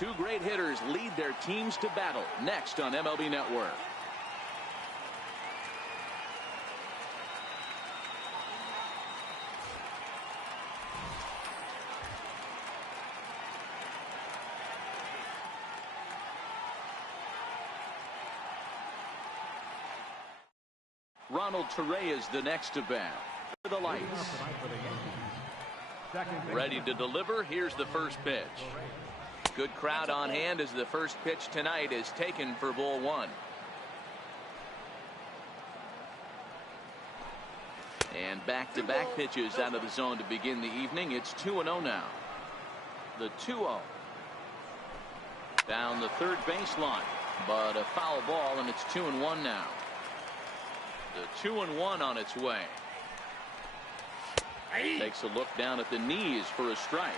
Two great hitters lead their teams to battle next on MLB Network. Ronald Torrey is the next to bat for the Lights. Ready to deliver. Here's the first pitch. Good crowd on hand as the first pitch tonight is taken for ball one. And back-to-back pitches out of the zone to begin the evening. It's 2-0 now. The 2-0. Down the third baseline, but a foul ball, and it's 2-1 now. The 2-1 on its way. Takes a look down at the knees for a strike.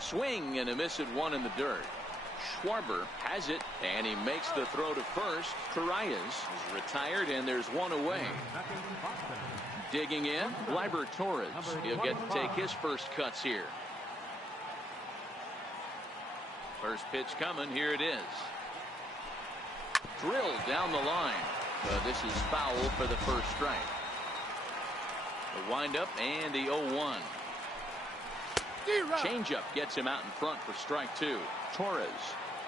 Swing and a miss at one in the dirt. Schwarber has it, and he makes the throw to first. Torreyes is retired, and there's one away. Digging in, Gleyber Torres. He'll get to take his first cuts here. First pitch coming. Here it is. Drilled down the line. This is foul for the first strike. The windup and the 0-1. Changeup gets him out in front for strike two. Torres,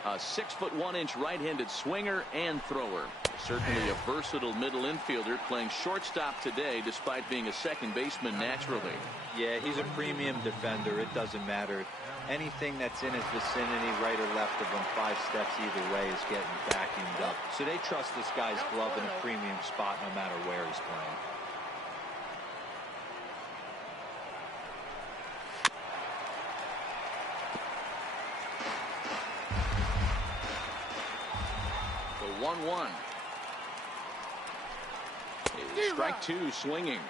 a 6'1" right-handed swinger and thrower. Certainly a versatile middle infielder, playing shortstop today despite being a second baseman naturally. Yeah, he's a premium defender. It doesn't matter. Anything that's in his vicinity, right or left of him, 5 steps either way, is getting vacuumed up. So they trust this guy's glove in a premium spot no matter where he's playing. The 1-1. Strike two, swinging.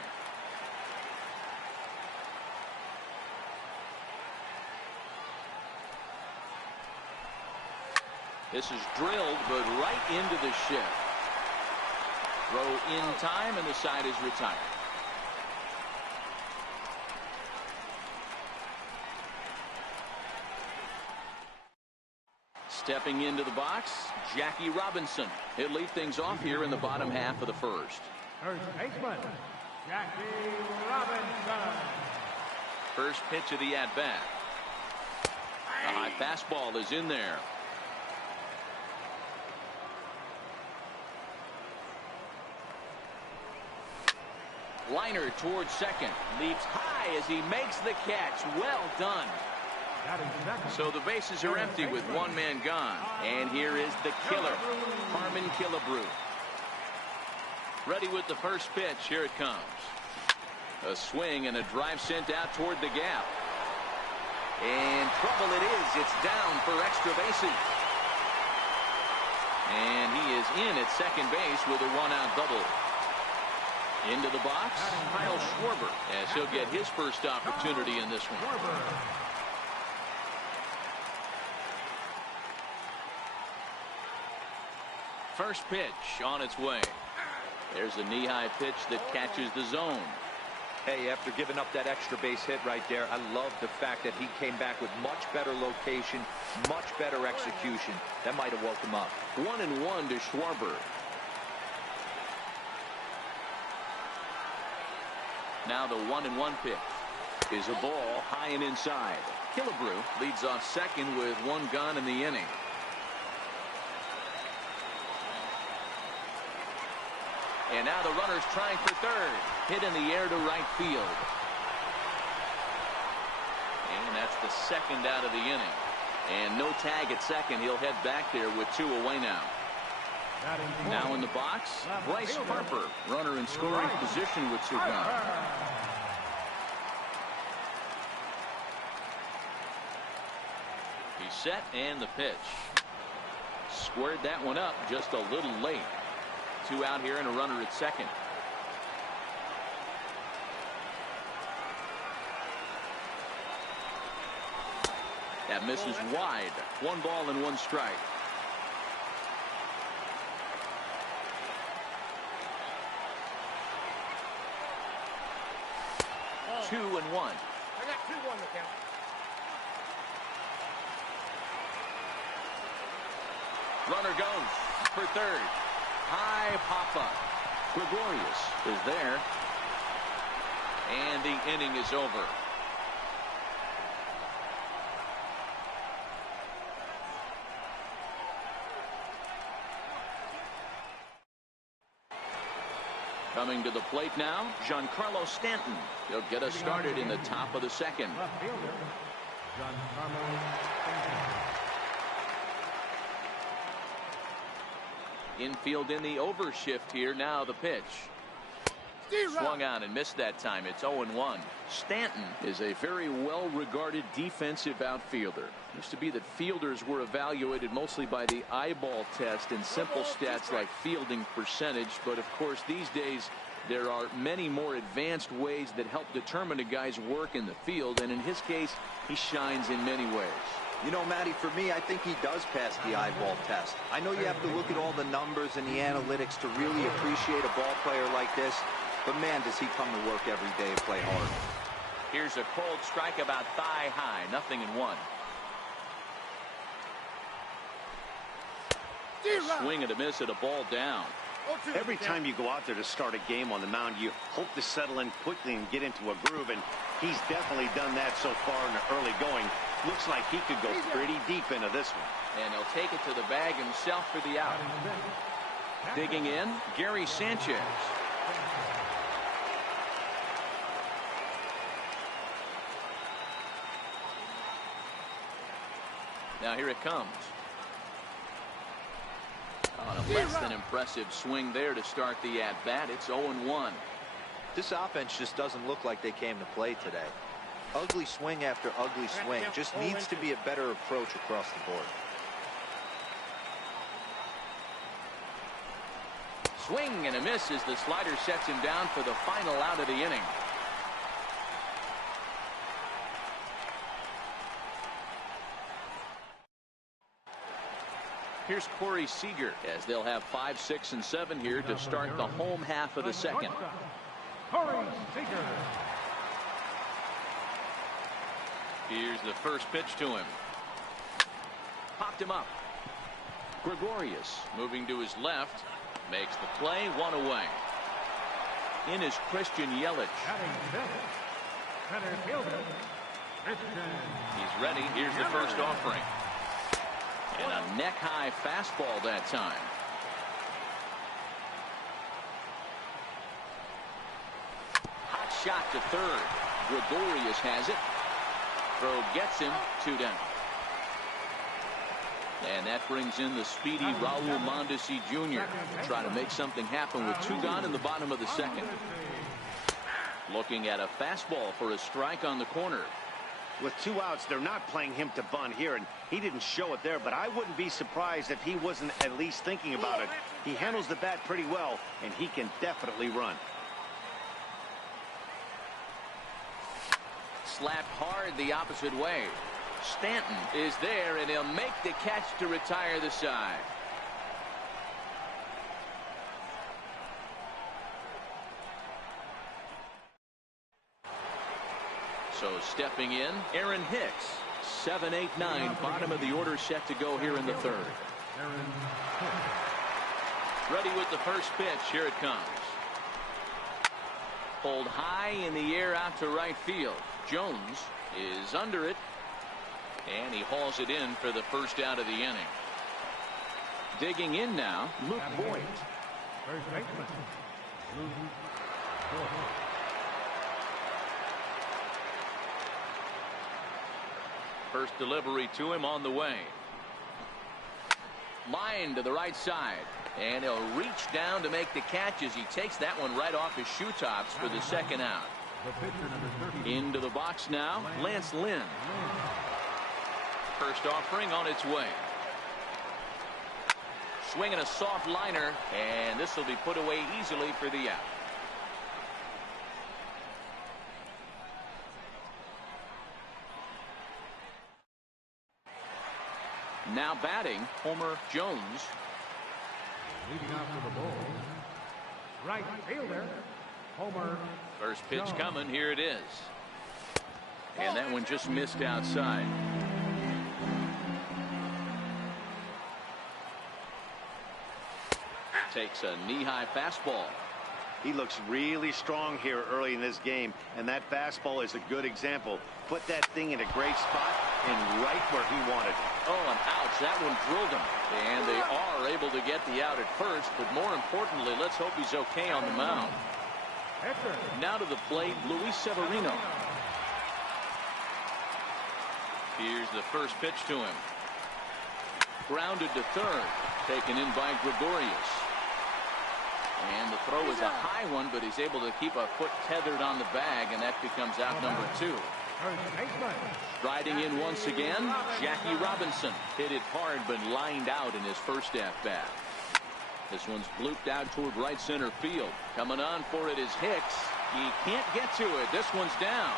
This is drilled, but right into the shift. Throw in time, and the side is retired. Stepping into the box, Jackie Robinson. He'll lead things off here in the bottom half of the first. First baseman, Jackie Robinson. First pitch of the at-bat. The high fastball is in there. Liner towards second. Leaps high as he makes the catch. Well done. So the bases are empty with one man gone. And here is the killer, Harmon Killebrew. Ready with the first pitch. Here it comes. A swing and a drive sent out toward the gap. And trouble it is. It's down for extra bases. And he is in at second base with a one-out double. Into the box, Kyle Schwarber, as he'll get his first opportunity in this one. First pitch on its way. There's a knee-high pitch that catches the zone. Hey, after giving up that extra base hit right there, I love the fact that he came back with much better location, much better execution. That might have woke him up. 1-1 to Schwarber. Now the 1-1 pitch is a ball high and inside. Killebrew leads off second with one gone in the inning. And now the runner's trying for third. Hit in the air to right field. And that's the second out of the inning. And no tag at second. He'll head back there with two away now. Now in the box, Bryce Harper, runner in scoring position with two gone. He's set, and the pitch. Squared that one up just a little late. Two out here and a runner at second. That misses wide. 1 ball and 1 strike. 2-1. I got 2-1 to count. Runner goes for third. High pop-up. Gregorius is there. And the inning is over. Coming to the plate now, Giancarlo Stanton. He'll get us started in the top of the second. Left fielder, Giancarlo Stanton. Infield in the overshift here. Now the pitch. Swung on and missed that time. It's 0-1. Stanton is a very well-regarded defensive outfielder. Used to be that fielders were evaluated mostly by the eyeball test and simple stats like fielding percentage. But of course, these days there are many more advanced ways that help determine a guy's work in the field. And in his case, he shines in many ways. You know, Matty, for me, I think he does pass the eyeball test. I know you have to look at all the numbers and the analytics to really appreciate a ball player like this. But, man, does he come to work every day and play hard. Here's a cold strike about thigh high. 0-1. Swing and a miss at a ball down. Every time you go out there to start a game on the mound, you hope to settle in quickly and get into a groove. And he's definitely done that so far in the early going. Looks like he could go pretty deep into this one. And he'll take it to the bag himself for the out. Digging in, Gary Sanchez. Now here it comes. On a less than impressive swing there to start the at-bat. It's 0-1. This offense just doesn't look like they came to play today. Ugly swing after ugly swing. Just needs to be a better approach across the board. Swing and a miss as the slider sets him down for the final out of the inning. Here's Corey Seager as they'll have 5, 6, and 7 here to start the home half of the second. Corey Seager. Here's the first pitch to him. Popped him up. Gregorius moving to his left. Makes the play. 1 away. In is Christian Yelich. Center fielder, Christian. He's ready. Here's the first offering. And a neck-high fastball that time. Hot shot to third. Gregorius has it. Throw gets him. 2 down. And that brings in the speedy Raul Mondesi Jr. to try to make something happen with 2 gone in the bottom of the second. Looking at a fastball for a strike on the corner. With 2 outs, they're not playing him to bunt here, and he didn't show it there, but I wouldn't be surprised if he wasn't at least thinking about it. He handles the bat pretty well, and he can definitely run. Slapped hard the opposite way. Stanton is there, and he'll make the catch to retire the side. So stepping in, Aaron Hicks. 7, 8, 9, bottom of the order set to go here in the third. Ready with the first pitch. Here it comes. Pulled high in the air out to right field. Jones is under it. And he hauls it in for the first out of the inning. Digging in now, Luke Voigt. First baseman, Luke Voigt. First delivery to him on the way. Line to the right side. And he'll reach down to make the catch as he takes that one right off his shoe tops for the second out. The pitcher, number 30. Into the box now, Lance Lynn. First offering on its way. Swinging a soft liner, and this will be put away easily for the out. Now batting, Homer Jones. Leading off to the ball, right fielder, Homer First pitch coming. Here it is. And that one just missed outside. Takes a knee-high fastball. He looks really strong here early in this game, and that fastball is a good example. Put that thing in a great spot and right where he wanted it. Oh, and ouch, that one drilled him. And they are able to get the out at first, but more importantly, let's hope he's okay on the mound. Now to the plate, Luis Severino. Here's the first pitch to him. Grounded to third, taken in by Gregorius. And the throw is a high one, but he's able to keep a foot tethered on the bag, and that becomes out number 2. Striding in once again, Jackie Robinson. Hit it hard, but lined out in his first at-bat. This one's blooped out toward right center field. Coming on for it is Hicks. He can't get to it. This one's down.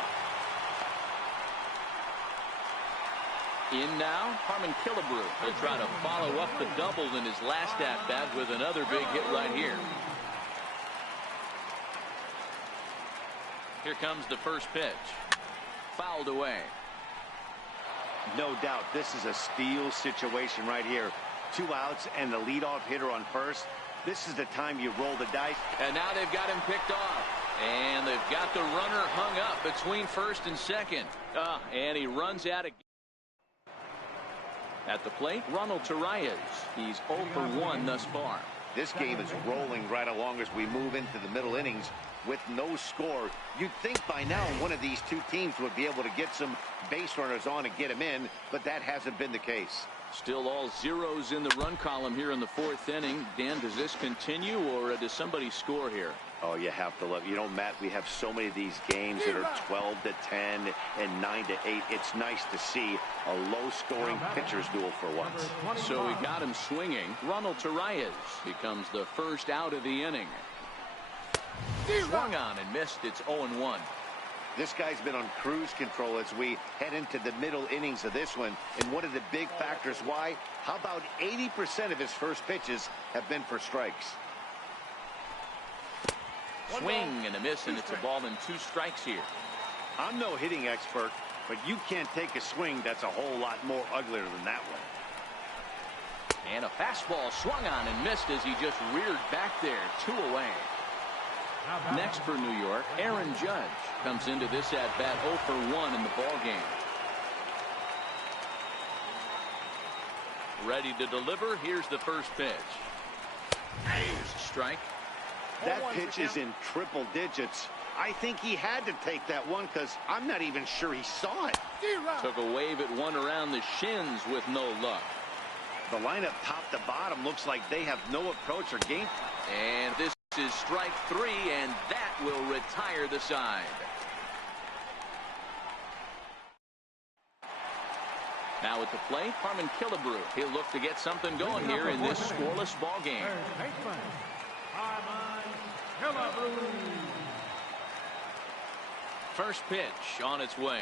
In now, Harmon Killebrew. He'll try to follow up the double in his last at-bat with another big hit right here. Here comes the first pitch. Fouled away. No doubt this is a steal situation right here. 2 outs and the leadoff hitter on first. This is the time you roll the dice. And now they've got him picked off. And they've got the runner hung up between first and second. And he runs out again. At the plate, Ronald Torreyes. He's 0 for 1 thus far. This game is rolling right along as we move into the middle innings with no score. You'd think by now one of these two teams would be able to get some base runners on and get them in, but that hasn't been the case. Still all zeros in the run column here in the 4th inning. Dan, does this continue, or does somebody score here? Oh, you have to love, you know, Matt, we have so many of these games that are 12 to 10 and 9 to 8. It's nice to see a low-scoring pitcher's duel for once. So we got him swinging. Ronald Torreyes becomes the first out of the inning. Swung on and missed. It's 0-1. This guy's been on cruise control as we head into the middle innings of this one. And one of the big factors why, how about 80% of his first pitches have been for strikes? Swing and a miss, and it's a ball and 2 strikes here. I'm no hitting expert, but you can't take a swing that's a whole lot more uglier than that one. And a fastball swung on and missed as he just reared back there. 2 away. Next for New York, Aaron Judge comes into this at-bat 0 for 1 in the ball game. Ready to deliver. Here's the first pitch. Here's a strike. That pitch is in triple digits. I think he had to take that one because I'm not even sure he saw it. Took a wave at one around the shins with no luck. The lineup top to bottom looks like they have no approach or game. And this is strike 3, and that will retire the side. Now at the plate, Harmon Killebrew. He'll look to get something going here in this scoreless ball game. First pitch on its way.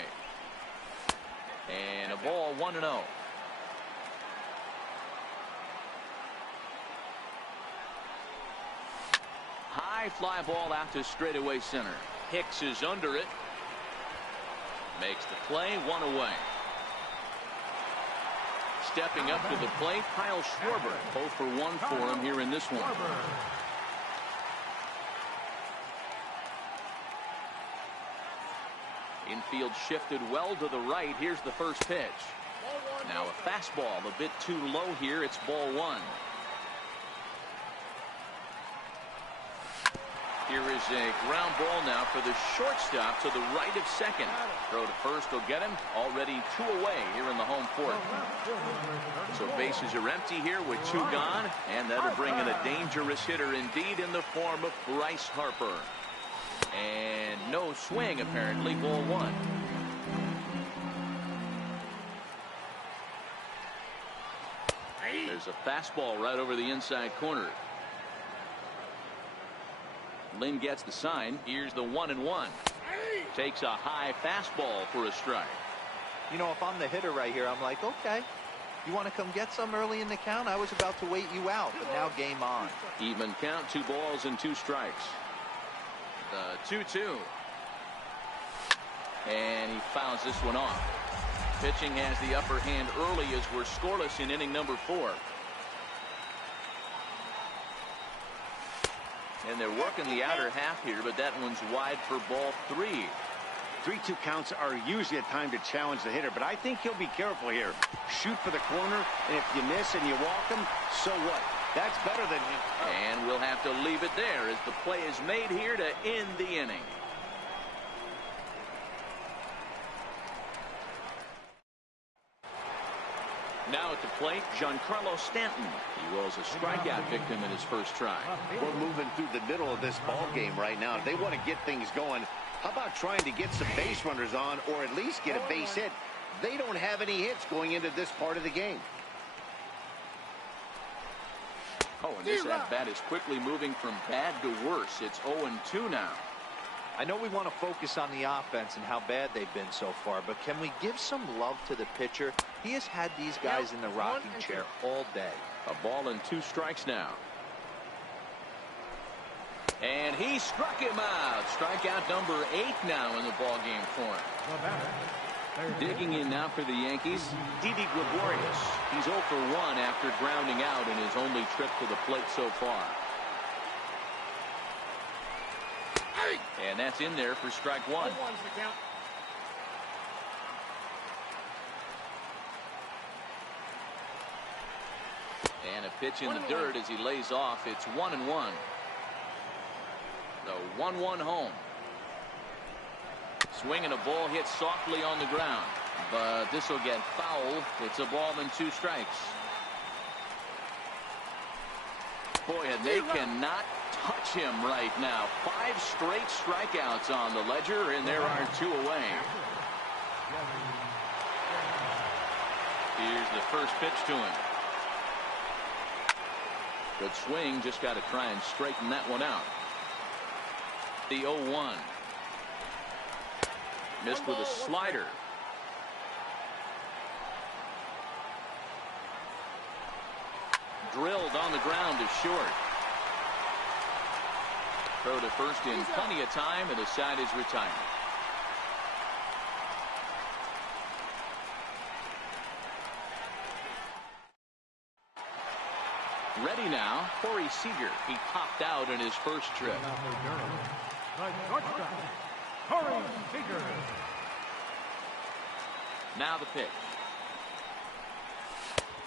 And a ball 1-0. High fly ball out to straightaway center. Hicks is under it. Makes the play, 1 away. Stepping up to the plate, Kyle Schwarber. 0 for 1 for him here in this one. Infield shifted well to the right. Here's the first pitch. Now a fastball a bit too low here. It's ball 1. Here is a ground ball now for the shortstop to the right of second. Throw to first will get him. Already 2 away here in the home 4th. So bases are empty here with 2 gone. And that'll bring in a dangerous hitter indeed in the form of Bryce Harper. And no swing apparently, ball 1. There's a fastball right over the inside corner. Lynn gets the sign. Here's the 1-1. Takes a high fastball for a strike. You know, if I'm the hitter right here, I'm like, okay, you want to come get some early in the count? I was about to wait you out, but now game on. Even count, 2 balls and 2 strikes. The 2-2. And he fouls this one off. Pitching has the upper hand early as we're scoreless in inning number 4. And they're working the outer half here, but that one's wide for ball 3. 3-2 counts are usually a time to challenge the hitter, but I think he'll be careful here. Shoot for the corner, and if you miss and you walk him, so what? That's better than... And we'll have to leave it there as the play is made here to end the inning. Now at the plate, Giancarlo Stanton. He was a strikeout victim in his first try. We're moving through the middle of this ball game right now. If they want to get things going, how about trying to get some base runners on or at least get a base hit? They don't have any hits going into this part of the game. Oh, and this at-bat is quickly moving from bad to worse. It's 0-2 now. I know we want to focus on the offense and how bad they've been so far, but can we give some love to the pitcher? He has had these guys in the rocking chair all day. A ball and 2 strikes now. And he struck him out. Strikeout number 8 now in the ball game for him. Digging in now for the Yankees, Didi Gregorius. He's 0 for 1 after grounding out in his only trip to the plate so far. And that's in there for strike 1. And a pitch in the dirt as he lays off. It's 1-1. The 1-1 home. Swing and a ball hit softly on the ground, but this will get foul. It's a ball and 2 strikes. Boy, and they cannot touch him right now. 5 straight strikeouts on the ledger, and there are 2 away. Here's the first pitch to him. Good swing, just got to try and straighten that one out. The 0-1. Missed with a slider. Drilled on the ground to short. Throw to first in plenty of time, and the side is retired. Ready now, Corey Seager. He popped out in his first trip. Now the pitch.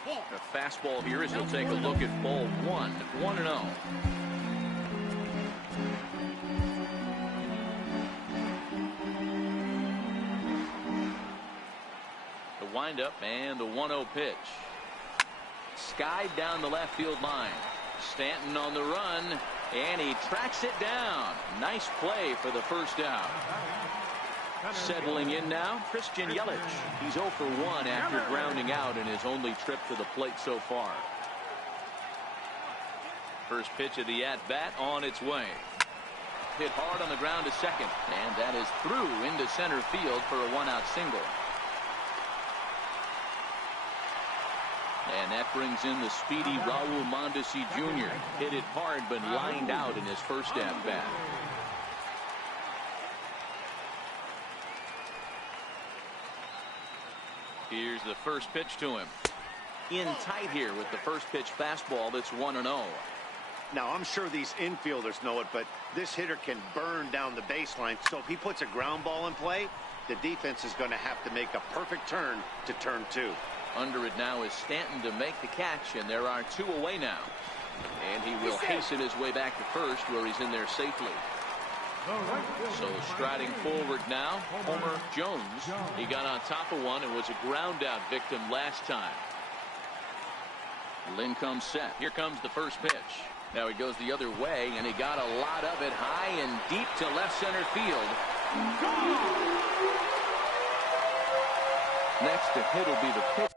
A fastball here as he'll take a look at ball 1, 1-0. The windup and the 1-0 pitch. Skied down the left field line. Stanton on the run, and he tracks it down. Nice play for the first out. Settling in now, Christian Yelich. He's 0 for 1 after grounding out in his only trip to the plate so far. First pitch of the at-bat on its way. Hit hard on the ground to second, and that is through into center field for a 1-out single. And that brings in the speedy Raul Mondesi Jr. Hit it hard but lined out in his first at-bat. Here's the first pitch to him. In tight here with the first pitch fastball that's 1-0. Now, I'm sure these infielders know it, but this hitter can burn down the baseline. So if he puts a ground ball in play, the defense is going to have to make a perfect turn to turn 2. Under it now is Stanton to make the catch, and there are 2 away now. And he will hasten his way back to first, where he's in there safely. So striding forward now, Homer Jones. He got on top of one and was a ground out victim last time. Lynn comes set. Here comes the first pitch. Now he goes the other way, and he got a lot of it high and deep to left center field. Next to hit will be the pitch.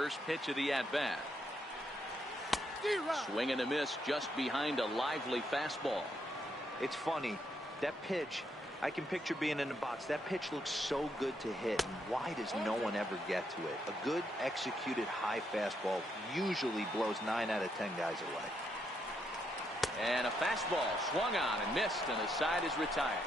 First pitch of the at-bat. Swing and a miss just behind a lively fastball. It's funny, that pitch, I can picture being in the box. That pitch looks so good to hit, and why does no one ever get to it? A good executed high fastball usually blows 9 out of 10 guys away. And a fastball swung on and missed, and the side is retired.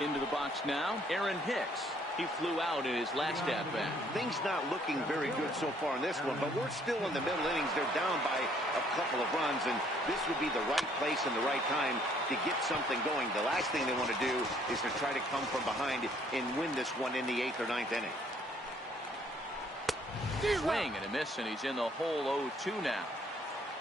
Into the box now, Aaron Hicks. He flew out in his last at-bat. Things not looking very good so far in this one, but we're still in the middle innings. They're down by a couple of runs, and this would be the right place and the right time to get something going. The last thing they want to do is to try to come from behind and win this one in the 8th or 9th inning. Swing and a miss, and he's in the hole 0-2 now.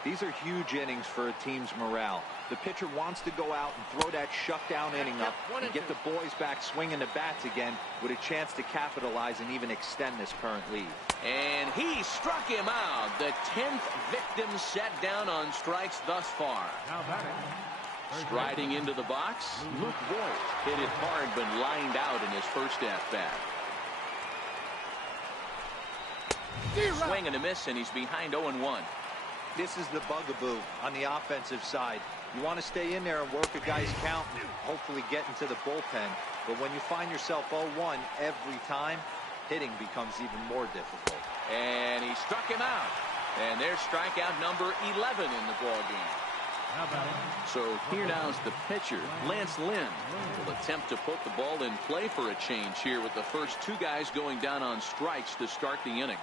These are huge innings for a team's morale. The pitcher wants to go out and throw that shutdown inning up and get the boys back swinging the bats again with a chance to capitalize and even extend this current lead. And he struck him out. The 10th victim set down on strikes thus far. Now batting. Striding into the box, Luke Voigt hit it hard but lined out in his first at-bat. Swing and a miss, and he's behind 0-1. This is the bugaboo on the offensive side. You want to stay in there and work a guy's count and hopefully get into the bullpen. But when you find yourself 0-1 every time, hitting becomes even more difficult. And he struck him out. And there's strikeout number 11 in the ballgame. Now batting. So here now is the pitcher, Lance Lynn. Will attempt to put the ball in play for a change here with the first 2 guys going down on strikes to start the inning.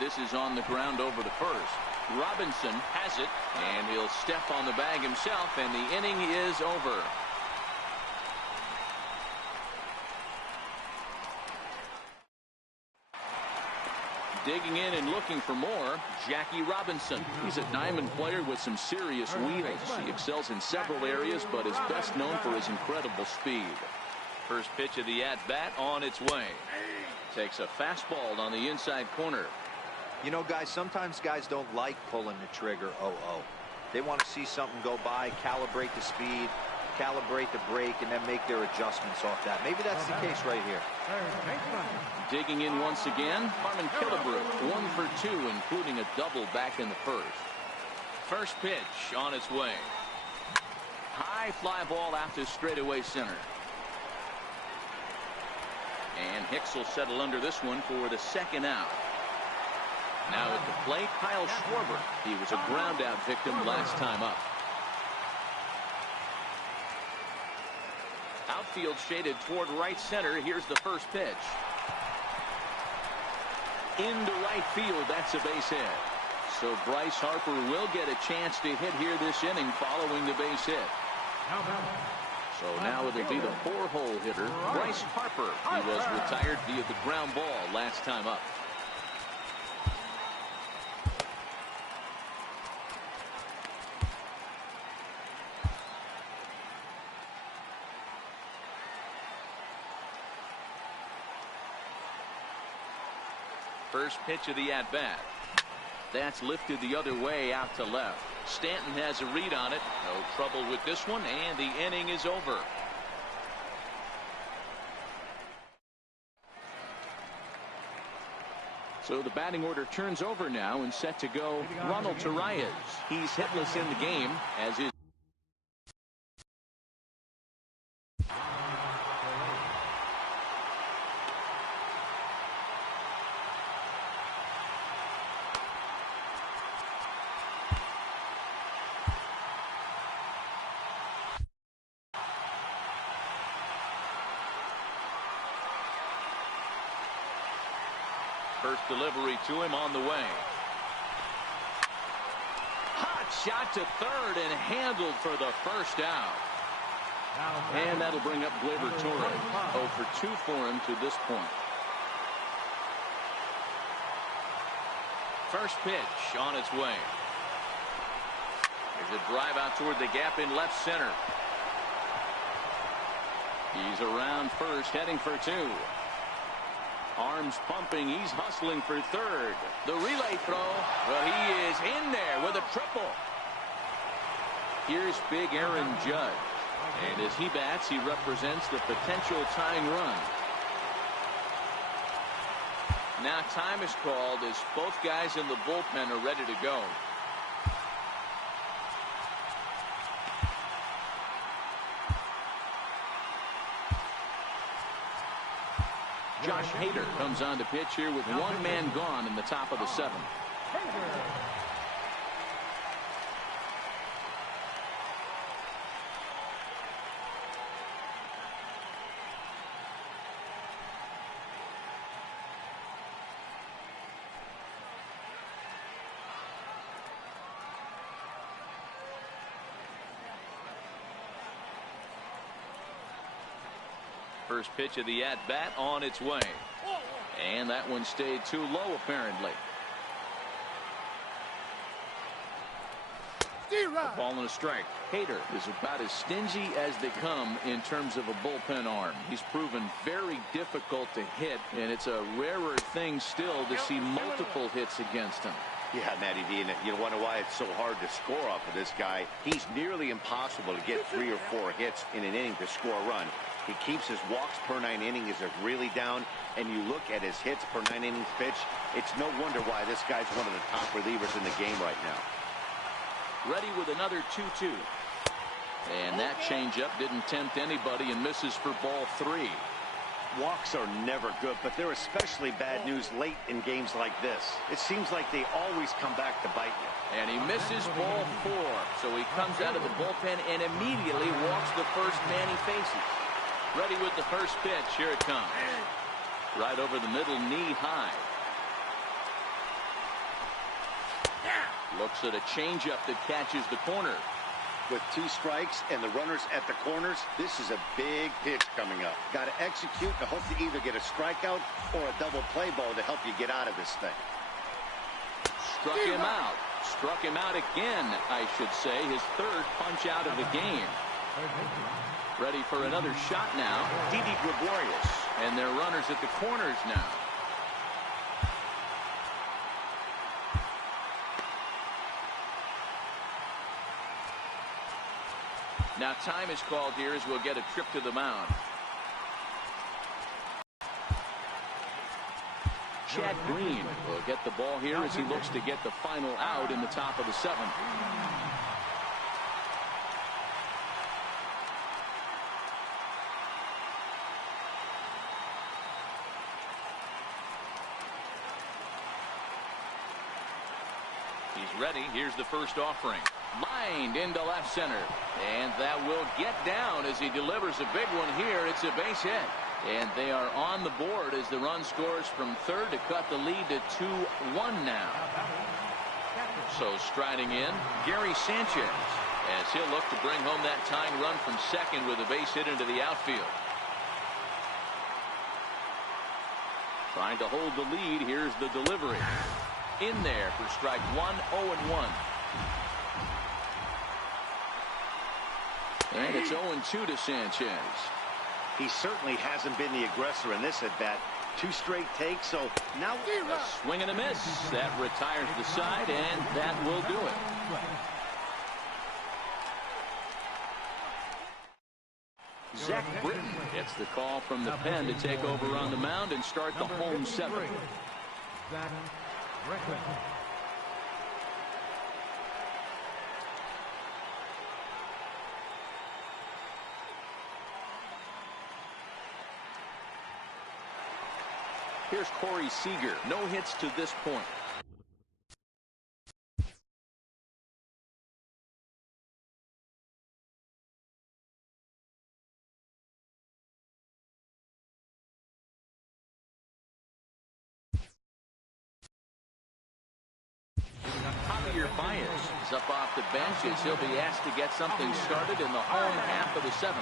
This is on the ground over the first. Robinson has it, and he'll step on the bag himself, and the inning is over. Digging in and looking for more, Jackie Robinson. He's a diamond player with some serious wheels. He excels in several areas, but is best known for his incredible speed. First pitch of the at-bat on its way. Takes a fastball on the inside corner. You know, guys, sometimes guys don't like pulling the trigger 0-0. They want to see something go by, calibrate the speed, calibrate the brake, and then make their adjustments off that. Maybe that's the case right here. Digging in once again, Harmon Killebrew, 1 for 2, including a double back in the first. First pitch on its way. High fly ball out to straightaway center. And Hicks will settle under this one for the second out. Now at the plate, Kyle Schwarber. He was a ground out victim last time up. Outfield shaded toward right center. Here's the first pitch. Into right field. That's a base hit. So Bryce Harper will get a chance to hit here this inning following the base hit. So now it'll be the 4-hole hitter, Bryce Harper. He was retired via the ground ball last time up. First pitch of the at-bat. That's lifted the other way out to left. Stanton has a read on it. No trouble with this one, and the inning is over. So the batting order turns over now and set to go Ronald Torreyes. He's hitless in the game, as is first delivery to him on the way. Hot shot to third and handled for the first out. And that'll bring up Gleyber Torres. 0 for 2 for him to this point. First pitch on its way. There's a drive out toward the gap in left center. He's around first, heading for 2. Arms pumping. He's hustling for third. The relay throw. Well, he is in there with a triple. Here's big Aaron Judge. And as he bats, he represents the potential tying run. Now time is called as both guys in the bullpen are ready to go. Josh Hader comes on to pitch here with one man gone in the top of the seventh. First pitch of the at-bat on its way. And that one stayed too low, apparently. A ball and a strike. Hader is about as stingy as they come in terms of a bullpen arm. He's proven very difficult to hit, and it's a rarer thing still to see multiple hits against him. Yeah, Matty D, and you wonder why it's so hard to score off of this guy. He's nearly impossible to get 3 or 4 hits in an inning to score a run. He keeps his walks per 9 innings is really down, and you look at his hits per 9 innings pitch, it's no wonder why this guy's one of the top relievers in the game right now. Ready with another 2-2. And that changeup didn't tempt anybody and misses for ball 3. Walks are never good, but they're especially bad news late in games like this. It seems like they always come back to bite you. And he misses ball 4. So he comes out of the bullpen and immediately walks the first man he faces. Ready with the first pitch. Here it comes. Right over the middle, knee high. Looks at a changeup that catches the corner. With 2 strikes and the runners at the corners, this is a big pitch coming up. Got to execute to hope to either get a strikeout or a double play ball to help you get out of this thing. Struck him out. Struck him out again, I should say. His 3rd punch out of the game. Ready for another shot now. Didi Gregorius. And they're runners at the corners now. Now time is called here as we'll get a trip to the mound. Chad Green will get the ball here as he looks to get the final out in the top of the 7th. He's ready. Here's the first offering. Lined into left center. And that will get down as he delivers a big one here. It's a base hit. And they are on the board as the run scores from 3rd to cut the lead to 2-1 now. So striding in, Gary Sanchez, as he'll look to bring home that tying run from 2nd with a base hit into the outfield. Trying to hold the lead. Here's the delivery. In there for strike 1, 0-1. And it's 0-2 to Sanchez. He certainly hasn't been the aggressor in this at-bat. 2 straight takes, so now a swing and a miss. That retires the side, and that will do it. Zach Britton gets the call from the pen to take over on the mound and start the home 7th. Here's Corey Seager. No hits to this point. Javier Baez is up off the bench as he'll be asked to get something started in the home half of the 7th.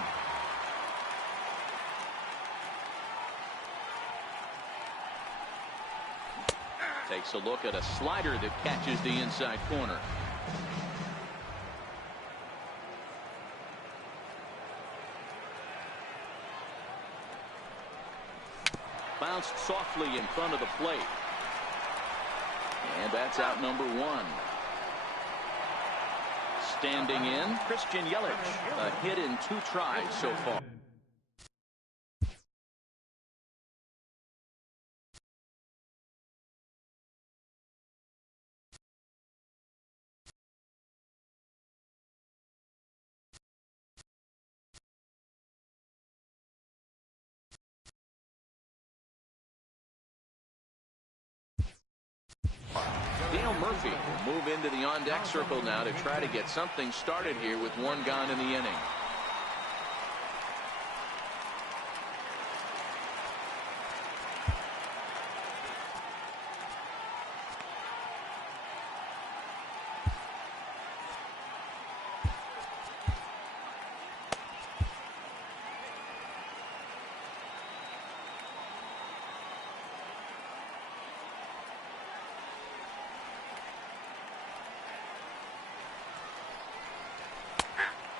Takes a look at a slider that catches the inside corner. Bounced softly in front of the plate. And that's out number 1. Standing in, Christian Yelich. A hit in 2 tries so far. into the on-deck circle now to try to get something started here with one gone in the inning.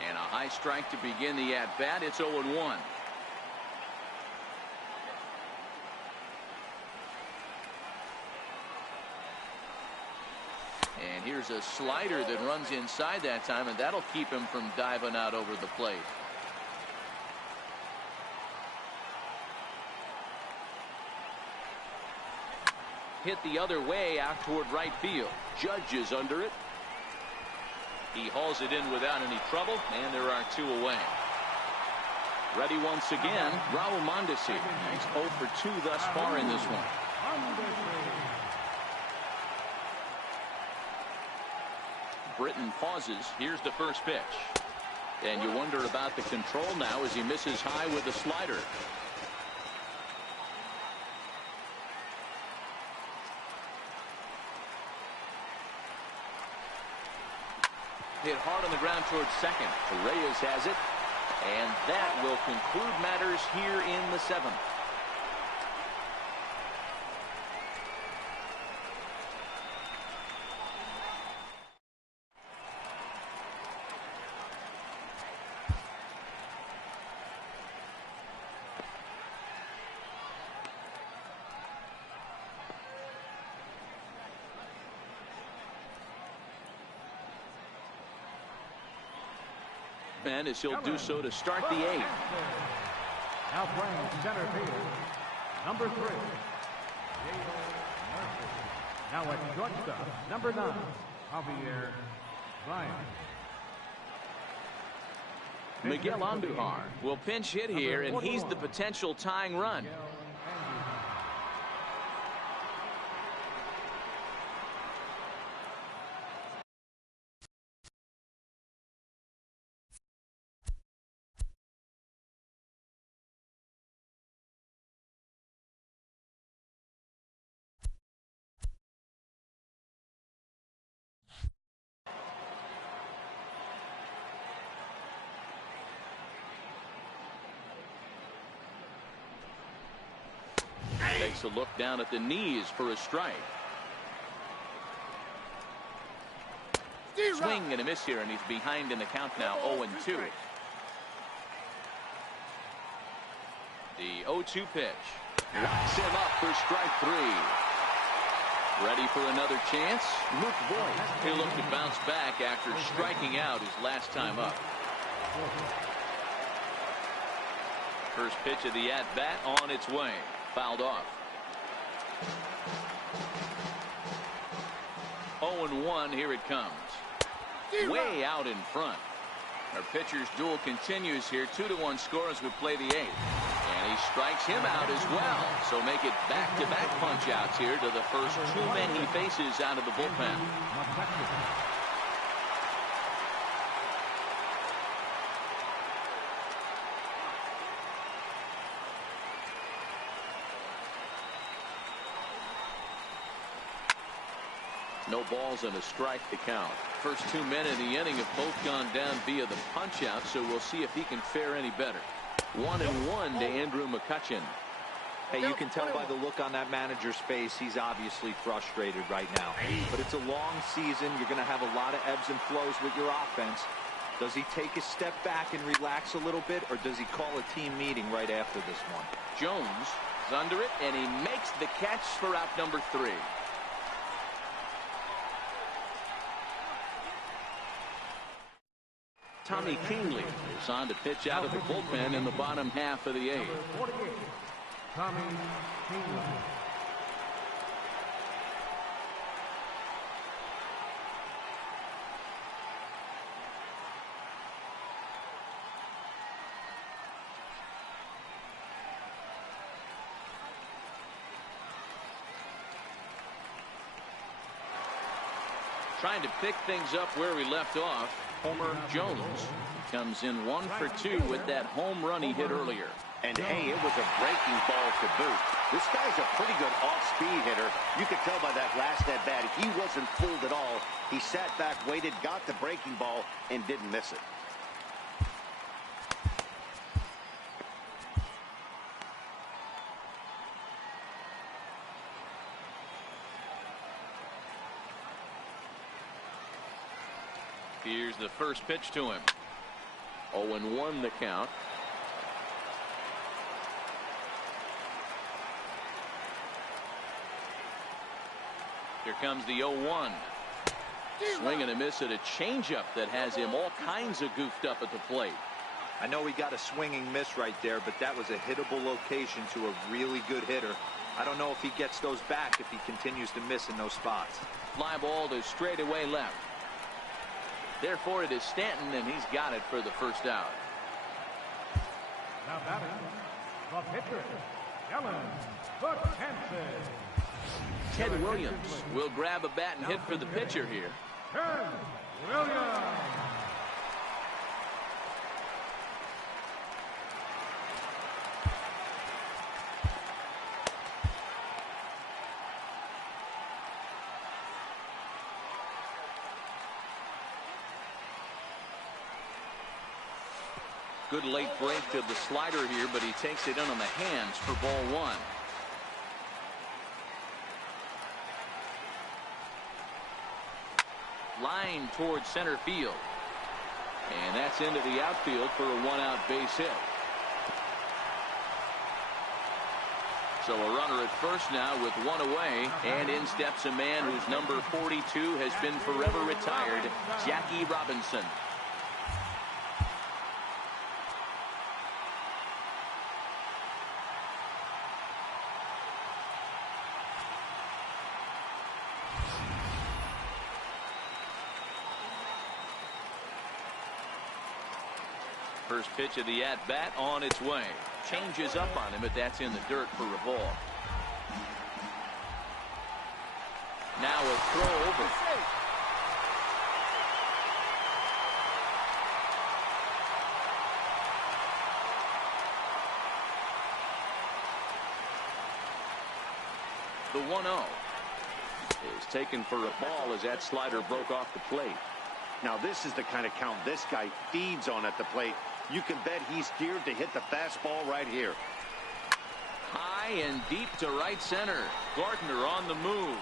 And a high strike to begin the at-bat. It's 0-1. And here's a slider that runs inside that time, and that'll keep him from diving out over the plate. Hit the other way out toward right field. Judge is under it. He hauls it in without any trouble, and there are two away. Ready once again, Raul Mondesi. He's 0 for 2 thus far in this one. Britton pauses. Here's the first pitch. And you wonder about the control now as he misses high with the slider. Hit hard on the ground towards second. Reyes has it. And that will conclude matters here in the 7th. And as he'll do so to start the 8th. Now playing center field, number 3. Now at shortstop, number 9, Javier Ryan. Miguel Andujar will pinch hit here, and he's the potential tying run. Takes a look down at the knees for a strike. Swing and a miss here, and he's behind in the count now, 0-2. The 0-2 pitch. Locks him up for strike 3. Ready for another chance? Luke Voigt. He'll look to bounce back after striking out his last time up. First pitch of the at-bat on its way. Fouled off. 0-1, here it comes. Way out in front. Our pitcher's duel continues here. 2-1 score as we play the 8th. And he strikes him out as well. So make it back-to-back punch-outs here to the first 2 men he faces out of the bullpen. No balls and a strike to count. First 2 men in the inning have both gone down via the punch out, so we'll see if he can fare any better. 1-1 to Andrew McCutchen. Hey, you can tell by the look on that manager's face, he's obviously frustrated right now. But it's a long season. You're going to have a lot of ebbs and flows with your offense. Does he take a step back and relax a little bit, or does he call a team meeting right after this one? Jones is under it, and he makes the catch for out number 3. Tommy Kingley is on to pitch out of the bullpen in the bottom half of the 8th. Tommy Kingley. Trying to pick things up where we left off, Homer Jones comes in 1 for 2 with that home run he hit earlier. And hey, it was a breaking ball to boot. This guy's a pretty good off-speed hitter. You could tell by that last at bat he wasn't fooled at all. He sat back, waited, got the breaking ball, and didn't miss it. Here's the first pitch to him. 0-1 the count. Here comes the 0-1. Swing and a miss at a changeup that has him all kinds of goofed up at the plate. I know he got a swinging miss right there, but that was a hittable location to a really good hitter. I don't know if he gets those back if he continues to miss in those spots. Fly ball to straightaway left. Therefore, it is Stanton, and he's got it for the first out. Now batting, the pitcher, Ellen Buchanan. Ted Williams will grab a bat and hit for the pitcher here. Ted Williams. Good late break to the slider here, but he takes it in on the hands for ball 1. Line towards center field. And that's into the outfield for a 1-out base hit. So a runner at first now with 1 away, and in steps a man whose number 42 has been forever retired, Jackie Robinson. First pitch of the at-bat on its way. Changes up on him, but that's in the dirt for a ball. Now a throw over. The 1-0 is taken for a ball as that slider broke off the plate. Now this is the kind of count this guy feeds on at the plate. You can bet he's geared to hit the fastball right here. High and deep to right center. Gardner on the move.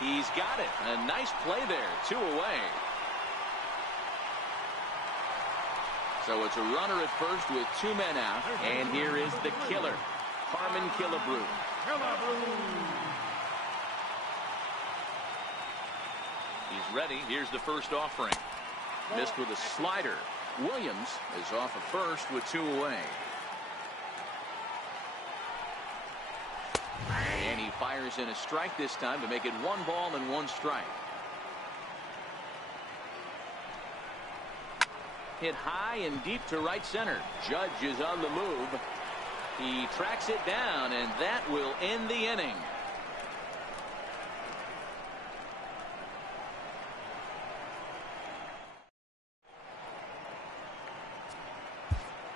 He's got it. A nice play there. 2 away. So it's a runner at first with 2 men out. And here is the killer, Harmon Killebrew. He's ready. Here's the first offering. Missed with a slider. Williams is off of first with 2 away. And he fires in a strike this time to make it 1 ball and 1 strike. Hit high and deep to right center. Judge is on the move. He tracks it down, and that will end the inning.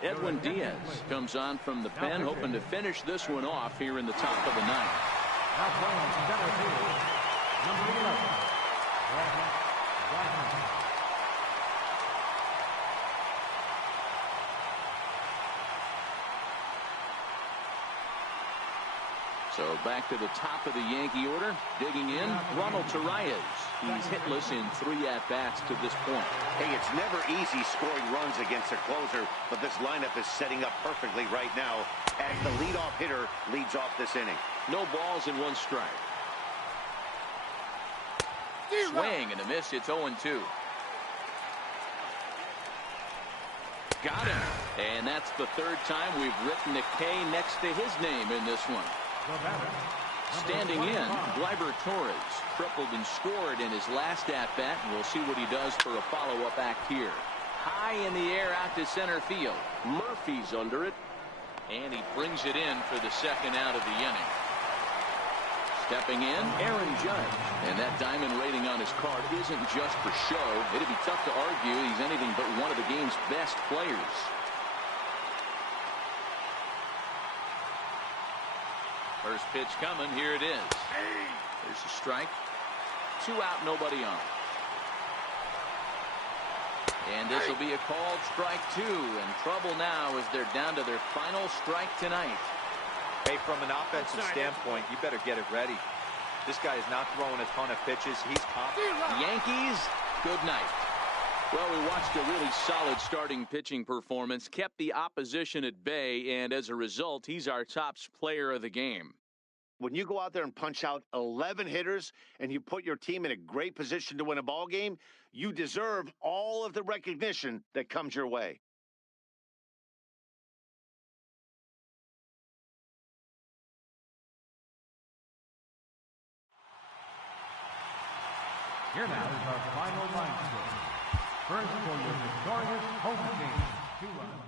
Edwin Diaz comes on from the pen, hoping to finish this one off here in the top of the 9th. Now playing center field, number 11. So back to the top of the Yankee order. Digging in, Ronald Torreyes. He's hitless in 3 at-bats to this point. Hey, it's never easy scoring runs against a closer, but this lineup is setting up perfectly right now as the leadoff hitter leads off this inning. No balls and 1 strike. Swing and a miss. It's 0-2. Got him. And that's the 3rd time we've written a K next to his name in this one. Standing in, Gleyber Torres tripled and scored in his last at-bat, and we'll see what he does for a follow-up act here. High in the air out to center field. Murphy's under it, and he brings it in for the 2nd out of the inning. Stepping in, Aaron Judge. And that diamond rating on his card isn't just for show. It'd be tough to argue he's anything but one of the game's best players. First pitch coming. Here it is. There's a strike. 2 out, nobody on. And this will be a called strike 2. And trouble now as they're down to their final strike tonight. Hey, from an offensive standpoint, you better get it ready. This guy is not throwing a ton of pitches. He's confident. Yankees, good night. Well, we watched a really solid starting pitching performance, kept the opposition at bay, and as a result, he's our top player of the game. When you go out there and punch out 11 hitters and you put your team in a great position to win a ball game, you deserve all of the recognition that comes your way. Here now is our final line score. First for your victorious home team, 2 runs.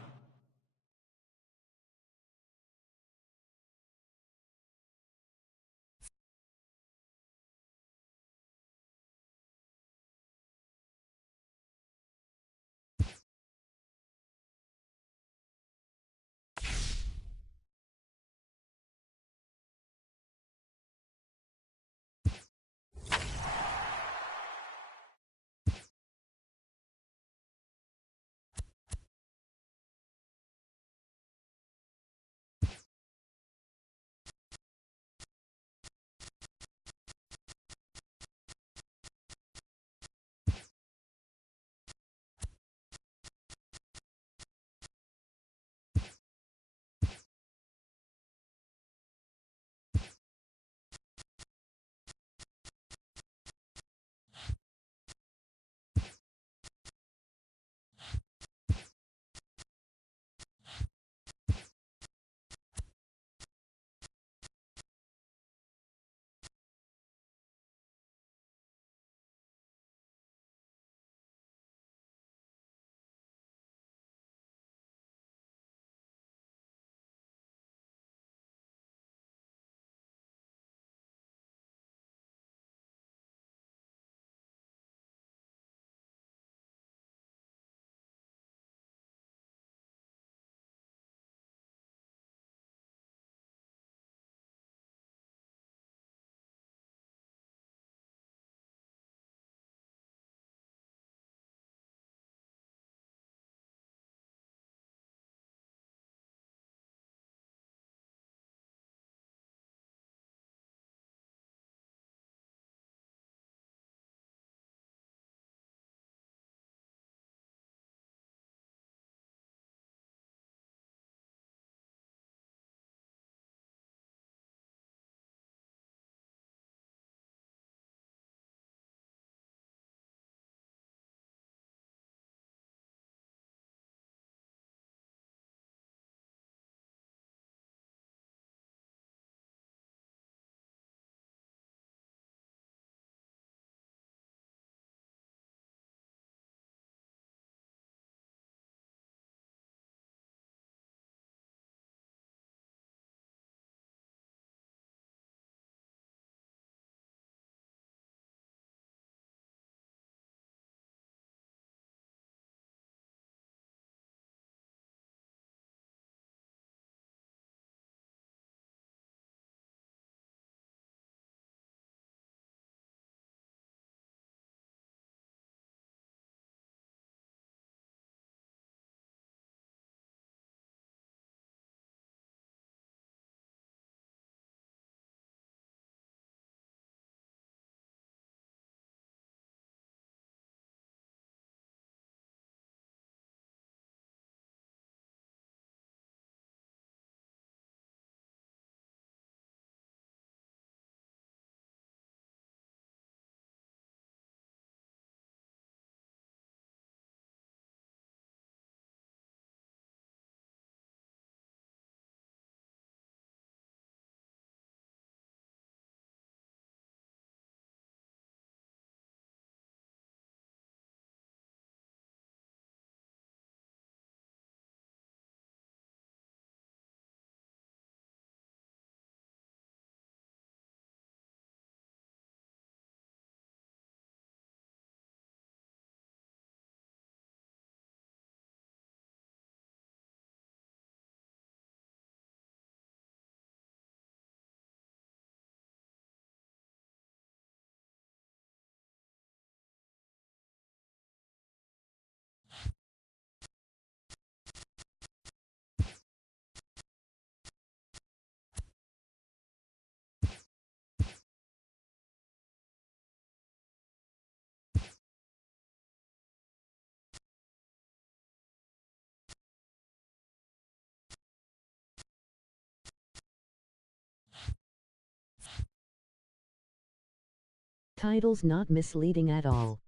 Title's not misleading at all.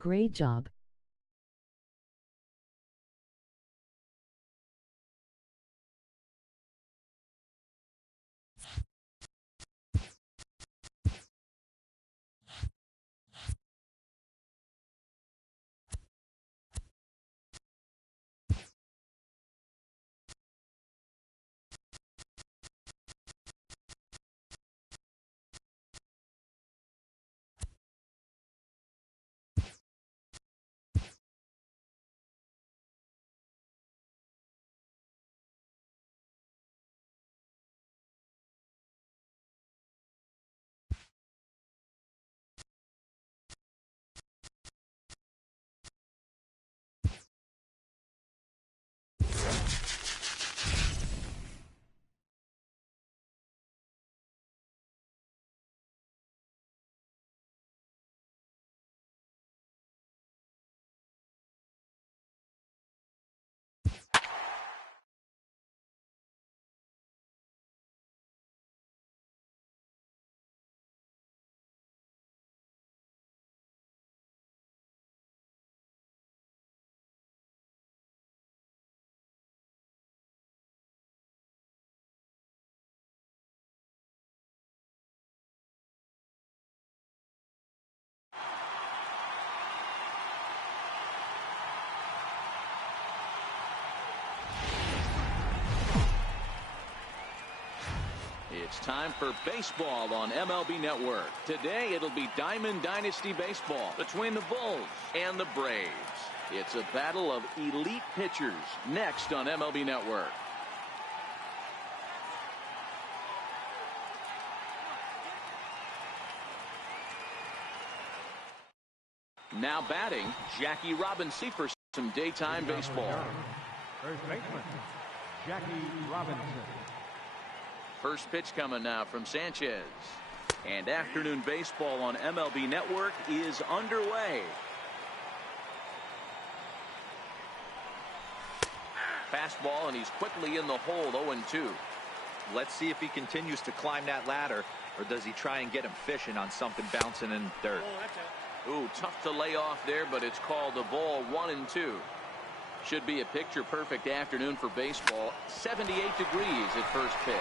Great job. It's time for baseball on MLB Network. Today it'll be Diamond Dynasty Baseball between the Bulls and the Braves. It's a battle of elite pitchers next on MLB Network. Now batting, Jackie Robinson for some daytime baseball. First baseman, Jackie Robinson. First pitch coming now from Sanchez. And afternoon baseball on MLB Network is underway. Fastball, and he's quickly in the hole, 0-2. Let's see if he continues to climb that ladder, or does he try and get him fishing on something bouncing in dirt. Ooh, tough to lay off there, but it's called a ball, 1-2. Should be a picture-perfect afternoon for baseball. 78 degrees at first pitch.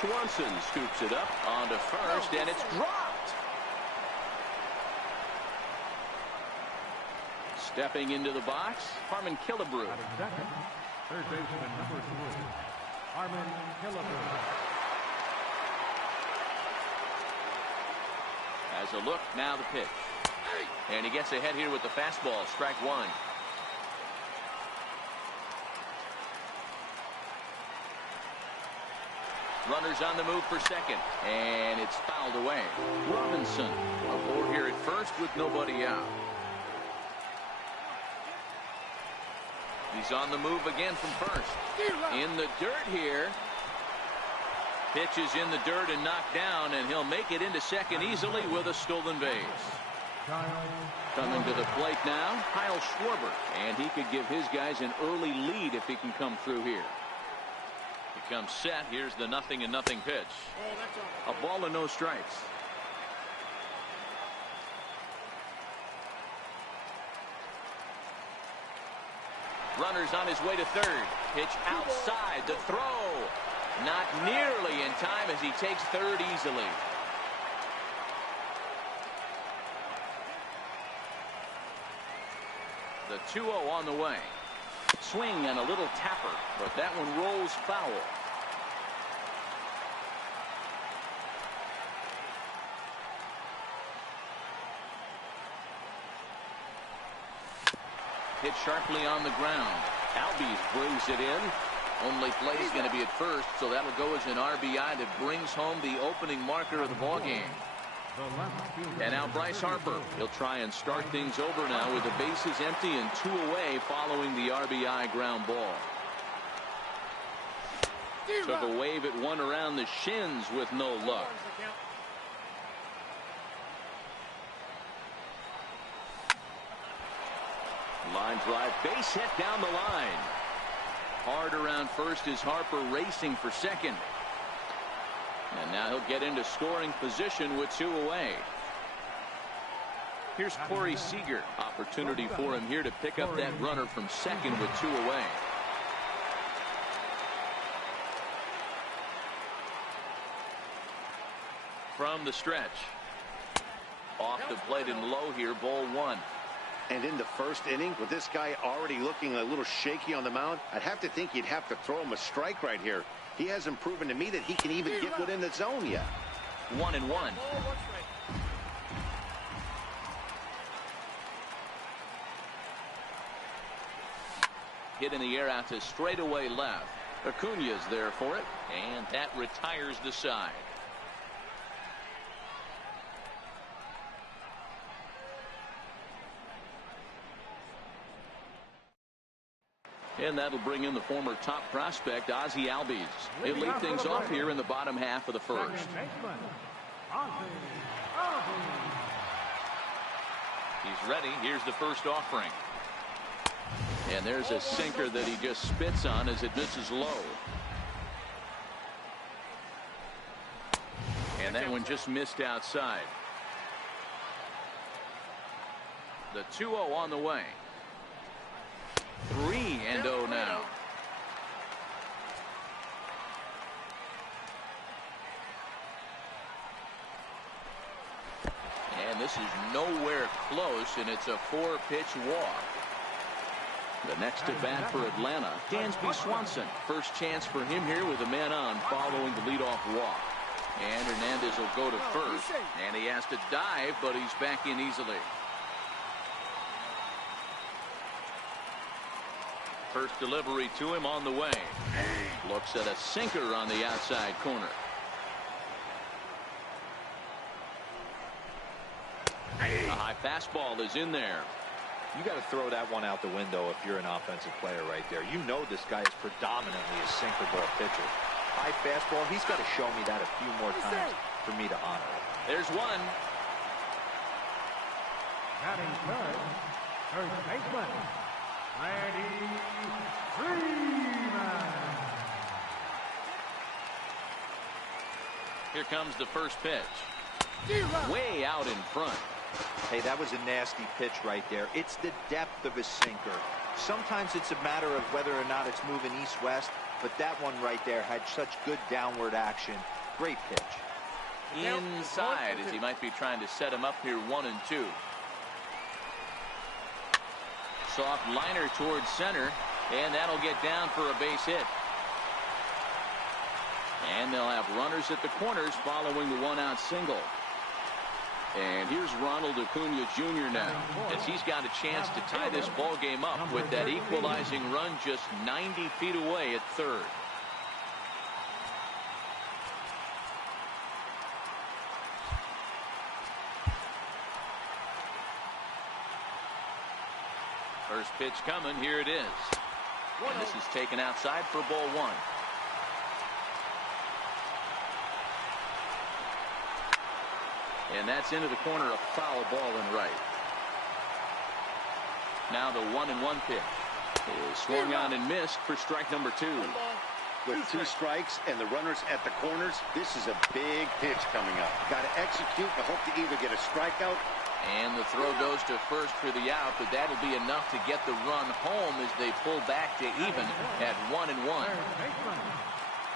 Swanson scoops it up onto first, and it's dropped. Stepping into the box, Harmon Killebrew. Second, third baseman number 3, Harmon Killebrew. As a look, now the pitch. And he gets ahead here with the fastball, strike one. Runners on the move for second, and it's fouled away. Robinson aboard here at first with nobody out. He's on the move again from first. In the dirt here. Pitch is in the dirt and knocked down, and he'll make it into second easily with a stolen base. Coming to the plate now, Kyle Schwarber, and he could give his guys an early lead if he can come through here. Becomes set. Here's the 0-0 pitch. A ball and no strikes. Runners on his way to third. Pitch outside. The throw. Not nearly in time as he takes third easily. The 2-0 on the way. Swing and a little tapper, but that one rolls foul. Hit sharply on the ground. Albies brings it in. Only play is going to be at first, so that'll go as an RBI that brings home the opening marker of the ballgame. And now Bryce Harper. He'll try and start things over now with the bases empty and 2 away following the RBI ground ball. Took a wave at one around the shins with no luck. Line drive, base hit down the line. Hard around first is Harper racing for second. And now he'll get into scoring position with 2 away. Here's Corey Seager. Opportunity for him here to pick up that runner from second with 2 away. From the stretch. Off the plate and low here, ball 1. And in the first inning, with this guy already looking a little shaky on the mound, I'd have to think you'd have to throw him a strike right here. He hasn't proven to me that he can even get within the zone yet. 1-1. Hit in the air out to straightaway left. Acuna's there for it, and that retires the side. And that'll bring in the former top prospect, Ozzie Albies. He'll lead things off here in the bottom half of the first. He's ready. Here's the first offering. And there's a sinker that he just spits on as it misses low. And that one just missed outside. The 2-0 on the way. 3-0 now. And this is nowhere close, and it's a 4-pitch walk. The next to bat for Atlanta, Dansby Swanson. First chance for him here with a man on following the leadoff walk. And Hernandez will go to first, and he has to dive, but he's back in easily. First delivery to him on the way. Looks at a sinker on the outside corner. A high fastball is in there. You got to throw that one out the window if you're an offensive player right there. You know this guy is predominantly a sinker ball pitcher. High fastball, he's got to show me that a few more times for me to honor it. There's one. Batting third, first baseman, Freddie Freeman. Here comes the first pitch. Way out in front. Hey, that was a nasty pitch right there. It's the depth of his sinker. Sometimes it's a matter of whether or not it's moving east-west, but that one right there had such good downward action. Great pitch. Inside, as he might be trying to set him up here 1-2. Soft liner towards center, and that'll get down for a base hit. And they'll have runners at the corners following the one-out single. And here's Ronald Acuna Jr. now, as he's got a chance to tie this ball game up with that equalizing run just 90 feet away at third. First pitch coming. Here it is. And this is taken outside for ball 1. And that's into the corner, a foul ball and right. Now the 1-1 pitch is swung on and missed for strike number 2. With 2 strikes and the runners at the corners, this is a big pitch coming up. Got to execute and hope to either get a strikeout. And the throw goes to first for the out, but that'll be enough to get the run home as they pull back to even at 1-1.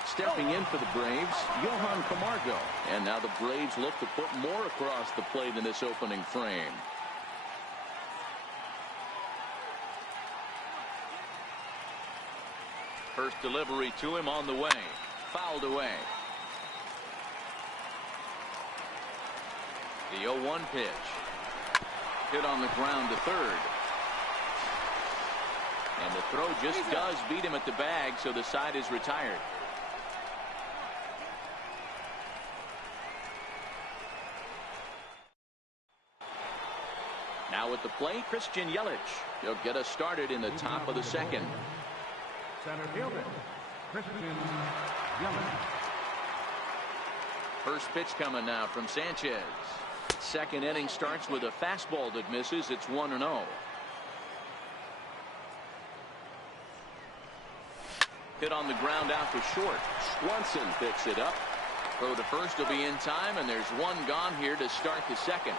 Stepping in for the Braves, Johan Camargo. And now the Braves look to put more across the plate in this opening frame. First delivery to him on the way. Fouled away. The 0-1 pitch. Hit on the ground to third. And the throw just does beat him at the bag, so the side is retired. Now at the plate, Christian Yelich. He'll get us started in the top of the second. Center fielder, Christian Yelich. First pitch coming now from Sanchez. Second inning starts with a fastball that misses. It's 1-0. Hit on the ground out to short. Swanson picks it up. Throw to first will be in time, and there's one gone here to start the second.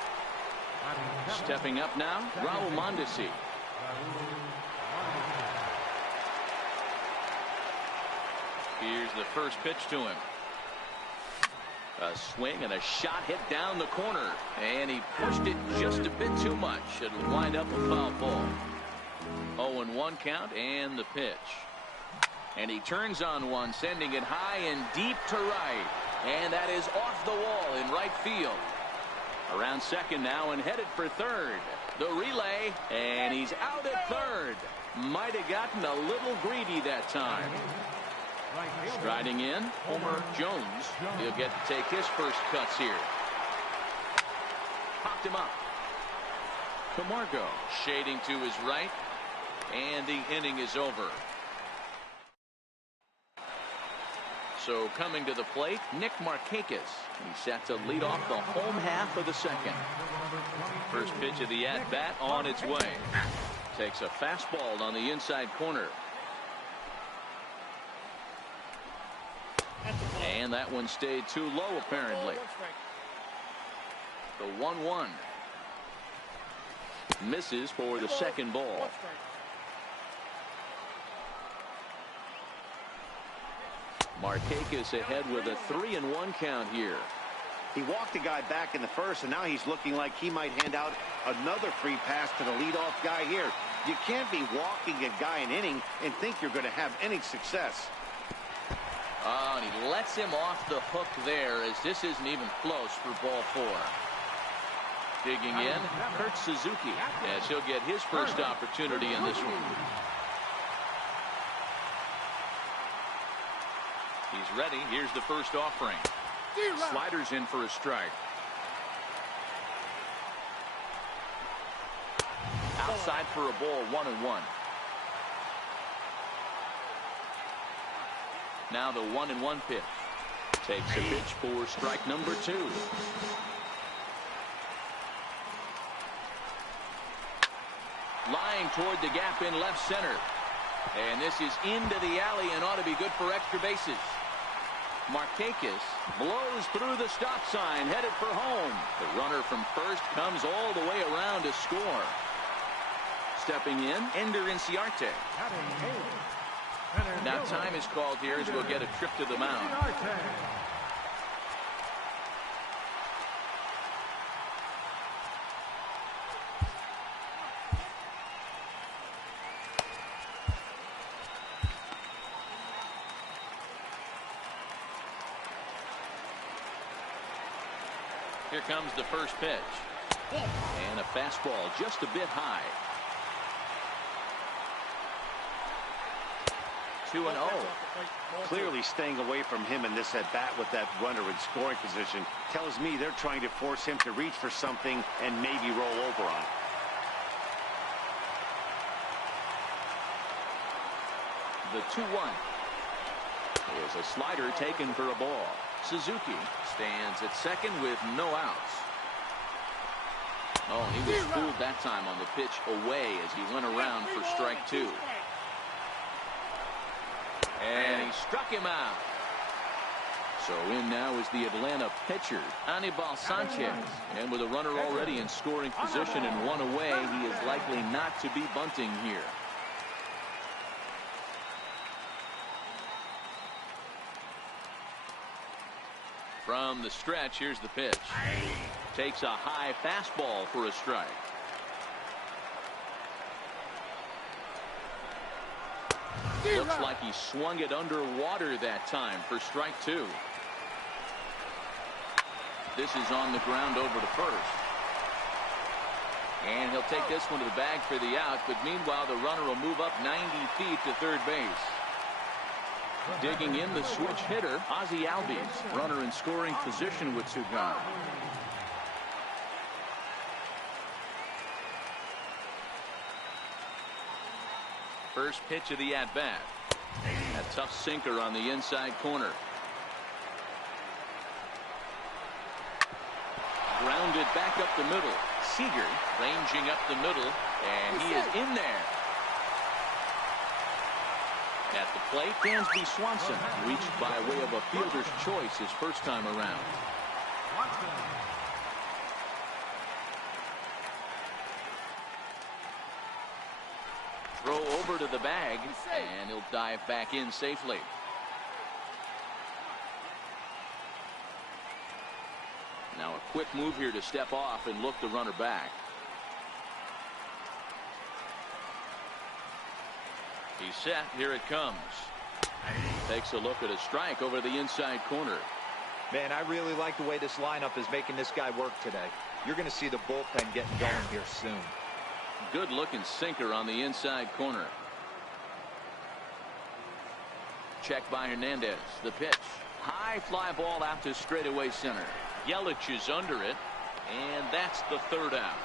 Stepping up now, Raul Mondesi. Here's the first pitch to him. A swing and a shot hit down the corner, and he pushed it just a bit too much. It'll wind up a foul ball. 0-1 count and the pitch. And he turns on one, sending it high and deep to right. And that is off the wall in right field. Around second now and headed for third. The relay, and he's out at third. Might have gotten a little greedy that time. Striding in, Homer Jones. He'll get to take his first cuts here. Popped him up. Camargo shading to his right. And the inning is over. So coming to the plate, Nick Markakis. He's set to lead off the home half of the second. First pitch of the at-bat on its way. Takes a fastball on the inside corner. And that one stayed too low, apparently. The 1-1. Misses for the second ball. Markakis ahead with a 3-1 count here. He walked the guy back in the first, and now he's looking like he might hand out another free pass to the leadoff guy here. You can't be walking a guy an inning and think you're going to have any success. And he lets him off the hook there, as this isn't even close for ball 4. Digging in, Kurt Suzuki, as he'll get his first opportunity in this one. He's ready. Here's the first offering. Sliders in for a strike. Outside for a ball, 1-1. Now the 1-1 pitch. Takes a pitch for strike number 2. Lying toward the gap in left center. And this is into the alley and ought to be good for extra bases. Markakis blows through the stop sign, headed for home. The runner from first comes all the way around to score. Stepping in, Ender Inciarte. Now time is called here as we'll get a trip to the mound. Here comes the first pitch. And a fastball just a bit high. 2-0. Clearly staying away from him in this at-bat with that runner in scoring position tells me they're trying to force him to reach for something and maybe roll over on it. The 2-1 is a slider taken for a ball. Suzuki stands at second with no outs. Oh, and he was fooled that time on the pitch away as he went around for strike 2. And he struck him out. So in now is the Atlanta pitcher, Anibal Sanchez. And with a runner already in scoring position and one away, he is likely not to be bunting here. From the stretch, here's the pitch. Takes a high fastball for a strike. Looks like he swung it underwater that time for strike 2. This is on the ground over to first. And he'll take this one to the bag for the out, but meanwhile the runner will move up 90 feet to third base. Digging in the switch hitter, Ozzie Albies, runner in scoring position with 2 gone. First pitch of the at-bat. A tough sinker on the inside corner. Grounded back up the middle. Seager ranging up the middle, and he is in there. At the plate, Dansby Swanson reached by way of a fielder's choice his first time around. throw over to the bag, and he'll dive back in safely. Now a quick move here to step off and look the runner back. He's set. Here it comes. Takes a look at a strike over the inside corner. Man, I really like the way this lineup is making this guy work today. You're going to see the bullpen getting going here soon. Good looking sinker on the inside corner. Check by Hernandez. The pitch. High fly ball out to straightaway center. Yelich is under it, and that's the third out.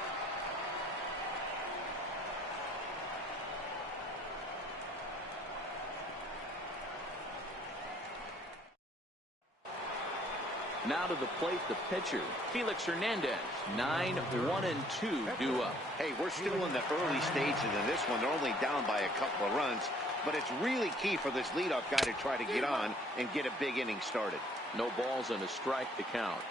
Now to the plate, the pitcher, Felix Hernandez. 9-1-2 due up. Hey, we're still in the early stages of this one. They're only down by a couple of runs, but it's really key for this leadoff guy to try to get on and get a big inning started. No balls and a strike to count.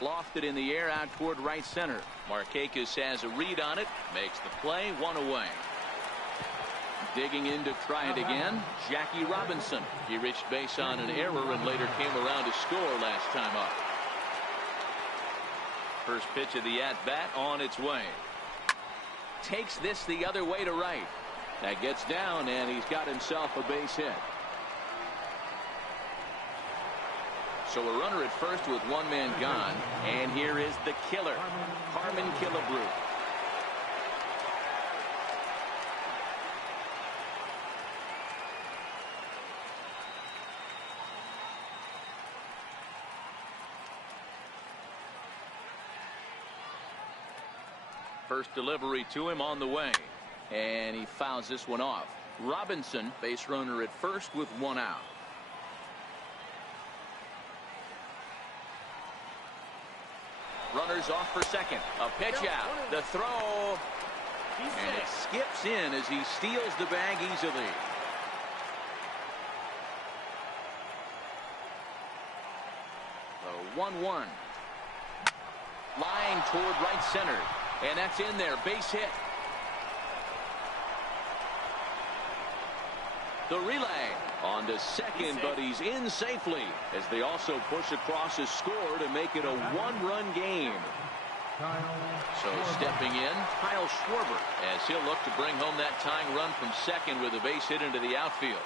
Lofted in the air out toward right center. Markakis has a read on it. Makes the play. One away. Digging in to try it again, Jackie Robinson. He reached base on an error and later came around to score last time up. First pitch of the at-bat on its way. Takes this the other way to right. That gets down, and he's got himself a base hit. So a runner at first with one man gone, and here is the killer, Harmon Killebrew. First delivery to him on the way, and he fouls this one off. Robinson, base runner at first with one out. Runners off for second. A pitch out. The throw. And it skips in as he steals the bag easily. The 1-1. Line toward right center. And that's in there. Base hit. The relay on to second, but he's in safely as they also push across his score to make it a one-run game. So stepping in, Kyle Schwarber, as he'll look to bring home that tying run from second with a base hit into the outfield.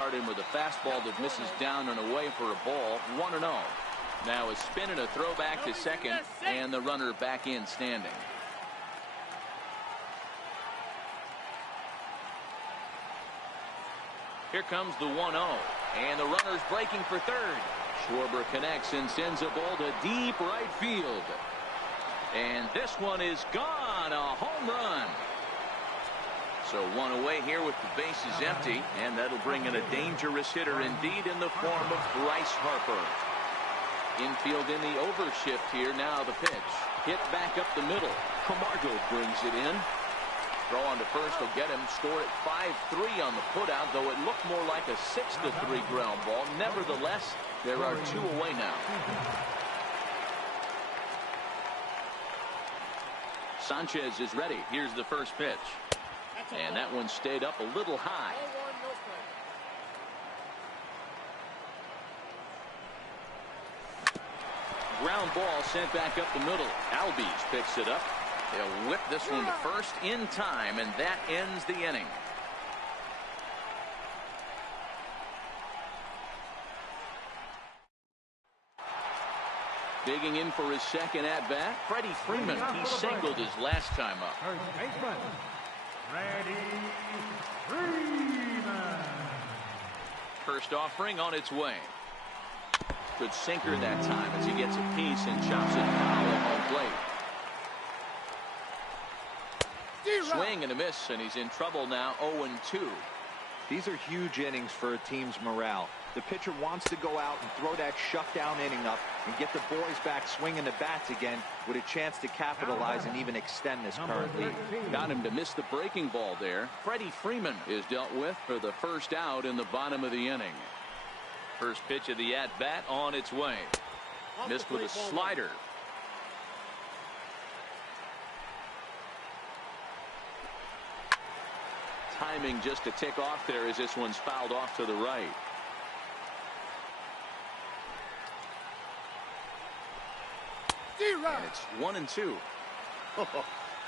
Started with a fastball that misses down and away for a ball. 1-0. Now a spin and a throw back to second, and the runner back in standing. Here comes the 1-0, and the runner's breaking for third. Schwarber connects and sends a ball to deep right field. And this one is gone, a home run. So one away here with the bases empty, and that'll bring in a dangerous hitter indeed in the form of Bryce Harper. Infield in the overshift here. Now the pitch. Hit back up the middle. Camargo brings it in. Throw on to first will get him. Score at 5-3 on the putout, though it looked more like a 6-3 ground ball. Nevertheless, there are two away now. Sanchez is ready. Here's the first pitch. And that one stayed up a little high. Ground ball sent back up the middle. Albies picks it up. They'll whip this one to first in time, and that ends the inning. Digging in for his second at-bat, Freddie Freeman. He singled his last time up. First baseman, Freddie Freeman. First offering on its way. Good sinker that time as he gets a piece and chops it foul at home plate. Swing and a miss, and he's in trouble now. 0-2. These are huge innings for a team's morale. The pitcher wants to go out and throw that shutdown inning up and get the boys back swinging the bats again with a chance to capitalize and even extend this current lead. Got him to miss the breaking ball there. Freddie Freeman is dealt with for the first out in the bottom of the inning. First pitch of the at-bat on its way. Missed with a slider. timing just to tick off there as this one's fouled off to the right. And it's 1-2.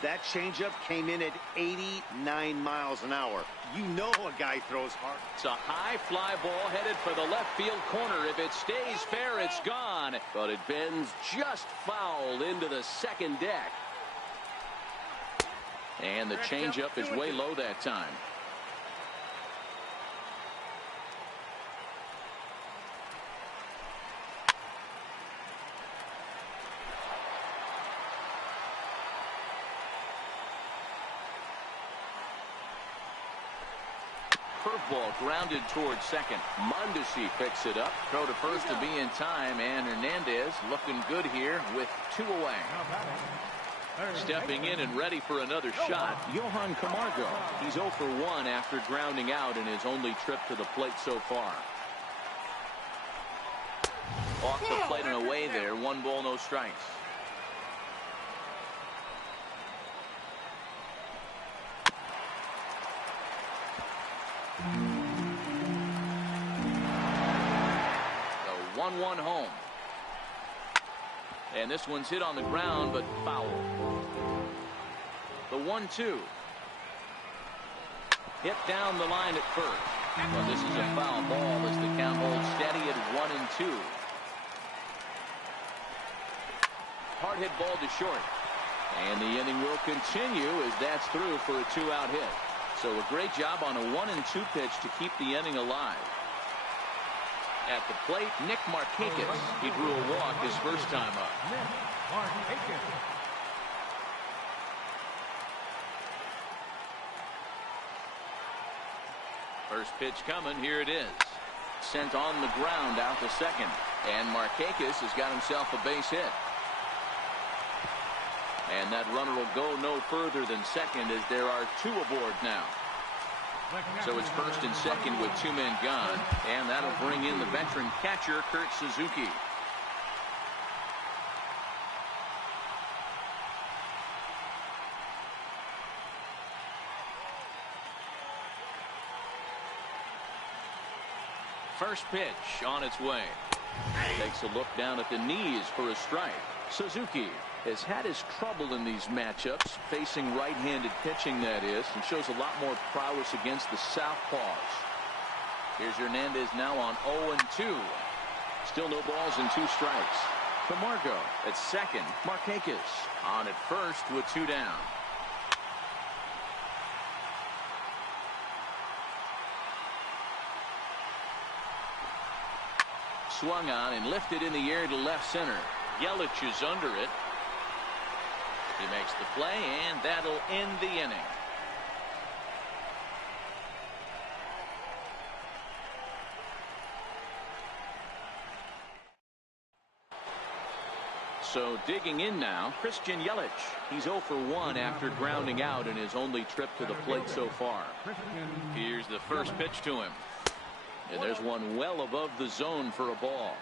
That changeup came in at 89 miles an hour. You know a guy throws hard. It's a high fly ball headed for the left field corner. If it stays fair, it's gone. But it bends just foul into the second deck. And the changeup is way low that time. Curveball grounded towards second. Mondesi picks it up. Throw to first to be in time, and Hernandez looking good here with 2 away. Stepping in and ready for another shot, Johan Camargo. He's 0 for 1 after grounding out in his only trip to the plate so far. Off the plate and away there. 1 ball, no strikes. The 1-1 home. And this one's hit on the ground, but foul. The 1-2. Hit down the line at first. Well, this is a foul ball as the count holds steady at 1-2. Hard hit ball to short. And the inning will continue as that's through for a 2-out hit. So a great job on a 1-2 pitch to keep the inning alive. At the plate, Nick Markakis. He drew a walk his first time up. First pitch coming. Here it is. Sent on the ground out to second. And Markakis has got himself a base hit. And that runner will go no further than second as there are 2 aboard now. So it's first and second with 2 men gone. And that'll bring in the veteran catcher, Kurt Suzuki. First pitch on its way. Takes a look down at the knees for a strike. Suzuki has had his trouble in these matchups, facing right-handed pitching, that is, and shows a lot more prowess against the southpaws. Here's Hernandez now on 0-2. Still no balls and 2 strikes. Camargo at second. Markakis on at first with 2 down. Swung on and lifted in the air to left center. Yelich is under it. He makes the play, and that'll end the inning. So digging in now, Christian Yelich. He's 0 for 1 after grounding out in his only trip to the plate so far. Here's the first pitch to him. And there's one well above the zone for a ball.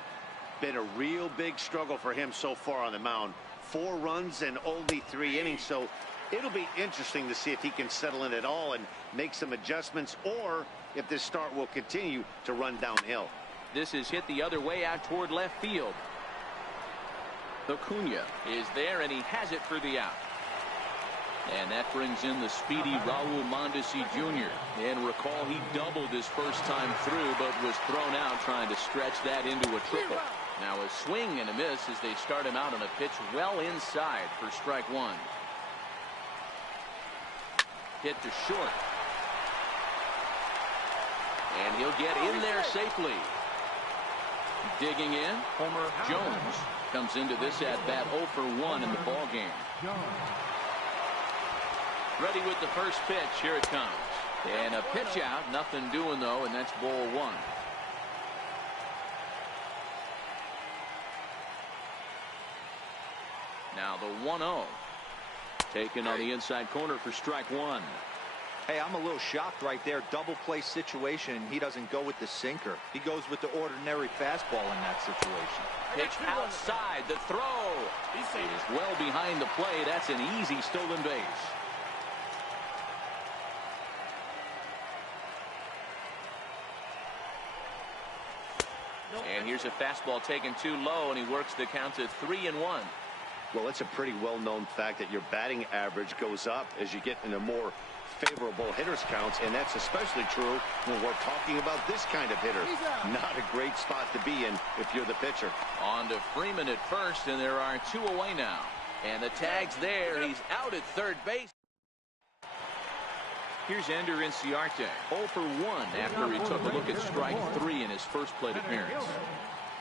Been a real big struggle for him so far on the mound. 4 runs and only 3 innings, so it'll be interesting to see if he can settle in at all and make some adjustments, or if this start will continue to run downhill. This is hit the other way out toward left field. Acuna is there, and he has it for the out. And that brings in the speedy Raul Mondesi Jr. And recall, he doubled his first time through, but was thrown out trying to stretch that into a triple. Now a swing and a miss as they start him out on a pitch well inside for strike 1. Hit to short. And he'll get in there safely. Digging in, Homer Jones comes into this at bat 0 for 1 in the ball game. Ready with the first pitch. Here it comes. And a pitch out. Nothing doing, though, and that's ball 1. Now the 1-0. Taken on the inside corner for strike 1. Hey, I'm a little shocked right there. Double play situation. He doesn't go with the sinker. He goes with the ordinary fastball in that situation. Pitch outside. The throw is well behind the play. That's an easy stolen base. And here's a fastball taken too low, and he works the count to 3-1. Well, it's a pretty well-known fact that your batting average goes up as you get into more favorable hitters counts, and that's especially true when we're talking about this kind of hitter. Not a great spot to be in if you're the pitcher. On to Freeman at first, and there are 2 away now. And the tag's there. He's out at third base. Here's Ender Inciarte, 0 for 1 after he took a look at strike 3 in his first plate appearance.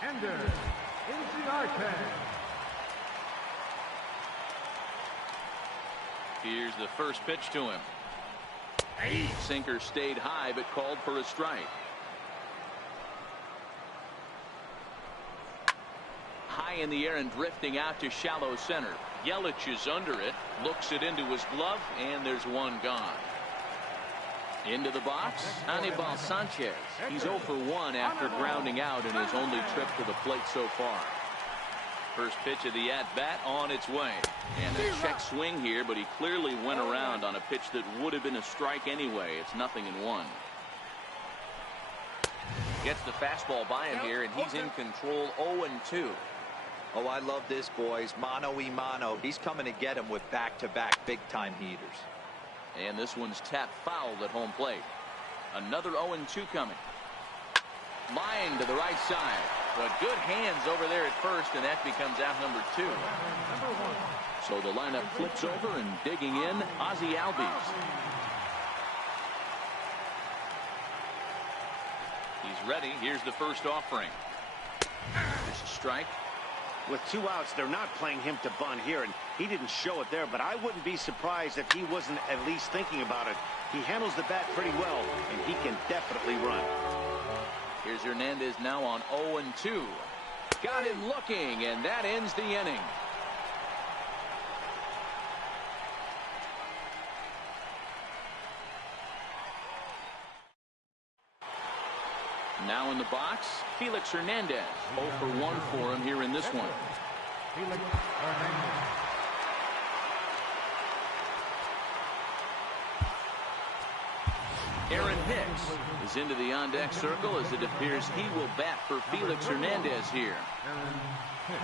Ender Inciarte. Here's the first pitch to him. Sinker stayed high but called for a strike. High in the air and drifting out to shallow center. Yelich is under it, looks it into his glove, and there's one gone. Into the box, Anibal Sanchez. He's 0 for 1 after grounding out in his only trip to the plate so far. First pitch of the at-bat on its way. And a check swing here, but he clearly went around on a pitch that would have been a strike anyway. It's 0-1. Gets the fastball by him here, and he's in control 0-2. Oh, I love this, boys. Mano-y-mano. He's coming to get him with back-to-back big-time heaters. And this one's tapped foul at home plate. Another 0-2 coming. Line to the right side. But good hands over there at first, and that becomes out number 2. So the lineup flips over, and digging in, Ozzie Albies. He's ready. Here's the first offering. There's a strike. With 2 outs, they're not playing him to bunt here, and he didn't show it there, but I wouldn't be surprised if he wasn't at least thinking about it. He handles the bat pretty well, and he can definitely run. Here's Hernandez now on 0-2. Got him looking, and that ends the inning. Now in the box, Felix Hernandez. 0 for 1 for him here in this one. Felix Hernandez. Aaron Hicks is into the on-deck circle as it appears he will bat for Felix Hernandez here. Aaron Hicks.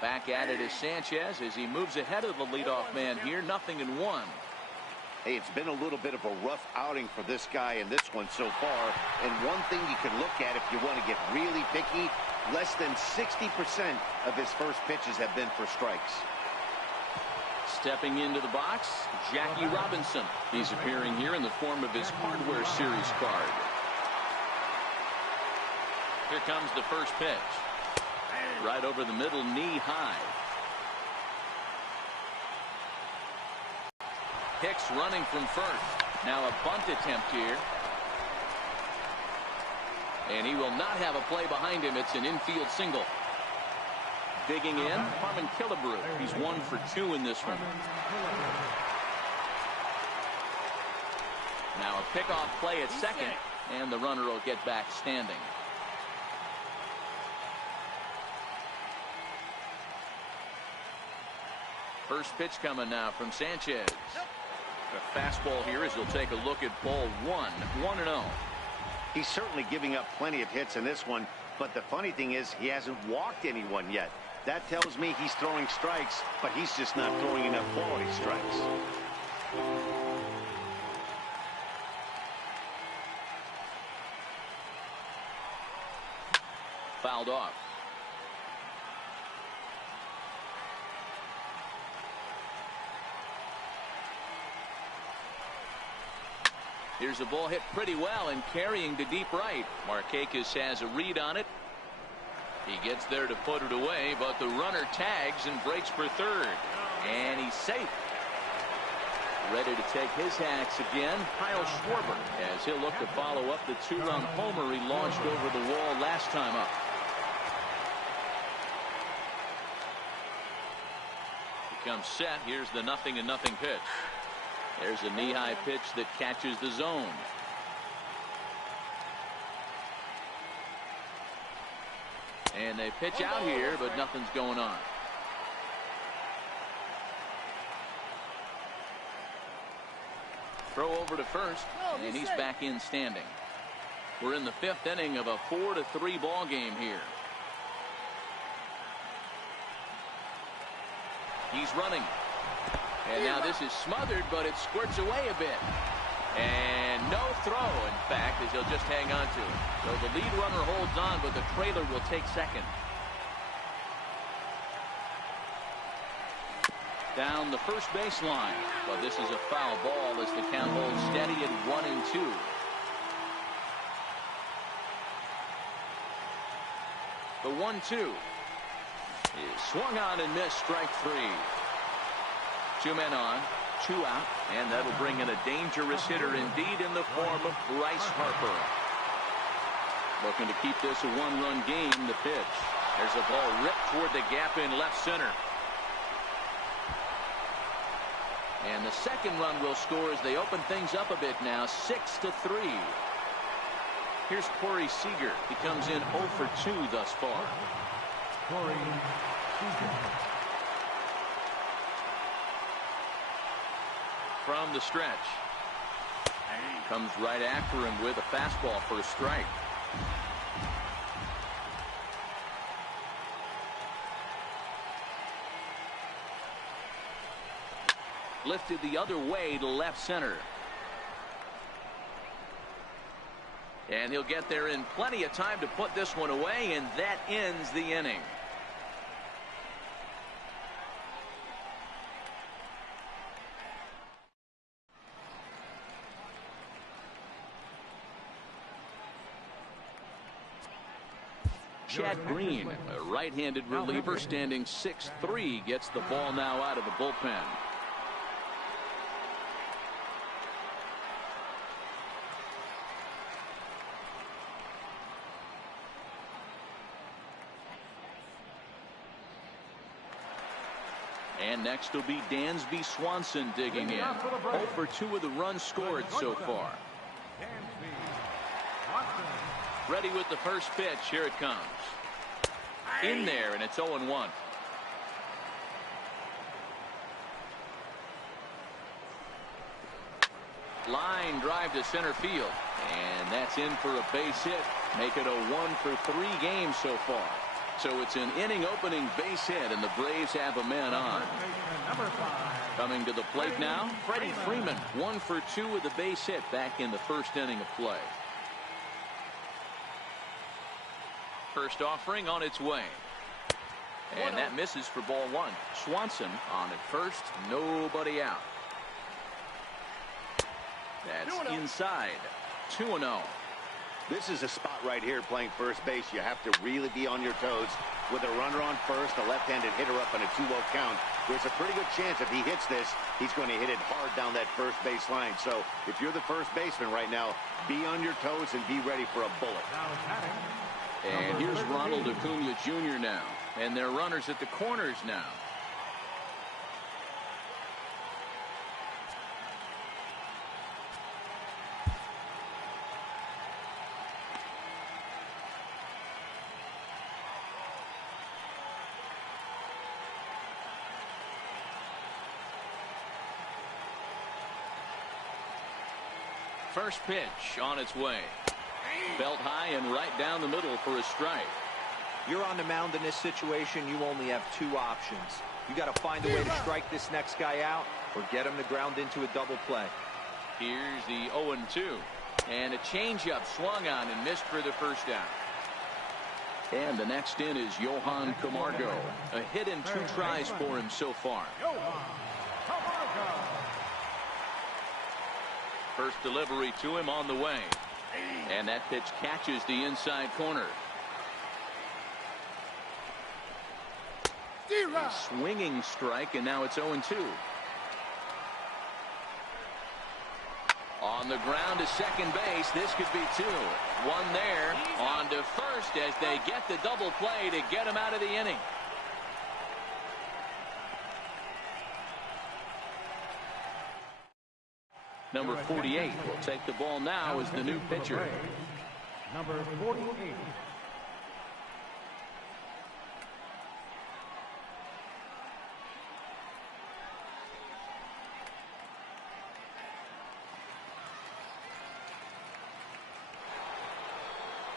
Back at it is Sanchez as he moves ahead of the leadoff man here. 0-1. Hey, it's been a little bit of a rough outing for this guy in this one so far. And one thing you can look at if you want to get really picky, less than 60% of his first pitches have been for strikes. Stepping into the box, Jackie Robinson. He's appearing here in the form of his Hardware Series card. Here comes the first pitch. Right over the middle, knee high. Hicks running from first. Now a bunt attempt here. And he will not have a play behind him. It's an infield single. Digging in, Harmon Killebrew. He's 1 for 2 in this one. Now a pickoff play at second, and the runner will get back standing. First pitch coming now from Sanchez. The fastball here as he'll take a look at ball 1. 1-0. He's certainly giving up plenty of hits in this one, but the funny thing is he hasn't walked anyone yet. That tells me he's throwing strikes, but he's just not throwing enough quality strikes. Fouled off. Here's a ball hit pretty well and carrying to deep right. Markakis has a read on it. He gets there to put it away, but the runner tags and breaks for third. And he's safe. Ready to take his hacks again, Kyle Schwarber, as he'll look to follow up the 2-run homer he launched over the wall last time up. He comes set. Here's the 0-0 pitch. There's a knee-high pitch that catches the zone. And they pitch out here, but nothing's going on. Throw over to first, and he's back in standing. We're in the 5th inning of a 4-3 ball game here. He's running. And now this is smothered, but it squirts away a bit. And no throw, in fact, as he'll just hang on to it. So the lead runner holds on, but the trailer will take second. Down the first baseline. But this is a foul ball as the count holds steady at 1-2. The 1-2 is swung on and missed, strike 3. 2 men on, 2 out, and that'll bring in a dangerous hitter indeed in the form of Bryce Harper. Looking to keep this a 1-run game. The pitch. There's a ball ripped toward the gap in left center. And the second run will score as they open things up a bit now, 6-3. Here's Corey Seager. He comes in 0 for 2 thus far. Corey Seager. From the stretch. Comes right after him with a fastball for a strike. Lifted the other way to left center. And he'll get there in plenty of time to put this one away, and that ends the inning. Chad Green, a right-handed reliever, standing 6'3", gets the ball now out of the bullpen. And next will be Dansby Swanson digging in. 0 for 2 with the runs scored so far. Ready with the first pitch. Here it comes. In there, and it's 0-1. Line drive to center field. And that's in for a base hit. Make it a 1 for 3 games so far. So it's an inning opening base hit, and the Braves have a man on. Coming to the plate now, Freddie Freeman. 1 for 2 with a base hit back in the first inning of play. First offering on its way. And that misses for ball 1. Swanson on at first, nobody out. That's inside. 2-0. This is a spot right here playing first base. You have to really be on your toes. With a runner on first, a left-handed hitter up on a 2-0 count, there's a pretty good chance if he hits this, he's going to hit it hard down that first base line. So if you're the first baseman right now, be on your toes and be ready for a bullet. And here's Ronald Acuna Jr. now. And they're runners at the corners now. First pitch on its way. Belt high and right down the middle for a strike. You're on the mound in this situation. You only have 2 options. You got to find a way to strike this next guy out or get him to ground into a double play. Here's the 0-2. And a changeup swung on and missed for the first out. And the next in is Johan Camargo. A hit in 2 tries for him so far. First delivery to him on the way. And that pitch catches the inside corner. A swinging strike, and now it's 0-2. On the ground to second base. This could be 2. One there. On to first as they get the double play to get him out of the inning. Number 48 will take the ball now as the new pitcher. Number 48.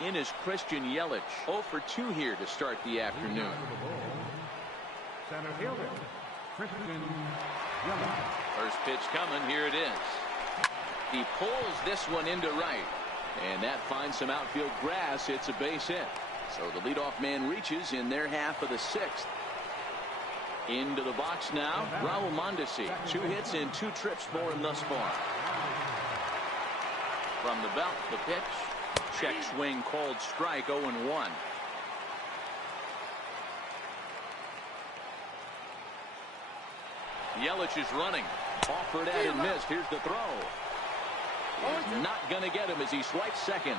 in is Christian Yelich. 0 for 2 here to start the afternoon. Center fielder, Christian Yelich. First pitch coming. Here it is. He pulls this one into right. And that finds some outfield grass. It's a base hit. So the leadoff man reaches in their half of the 6th. Into the box now, Raul Mondesi. 2 hits and 2 trips for him thus far. From the belt, the pitch. Check swing, called strike, 0-1. Yelich is running. Offered at and missed. Here's the throw. He's not going to get him as he swipes second.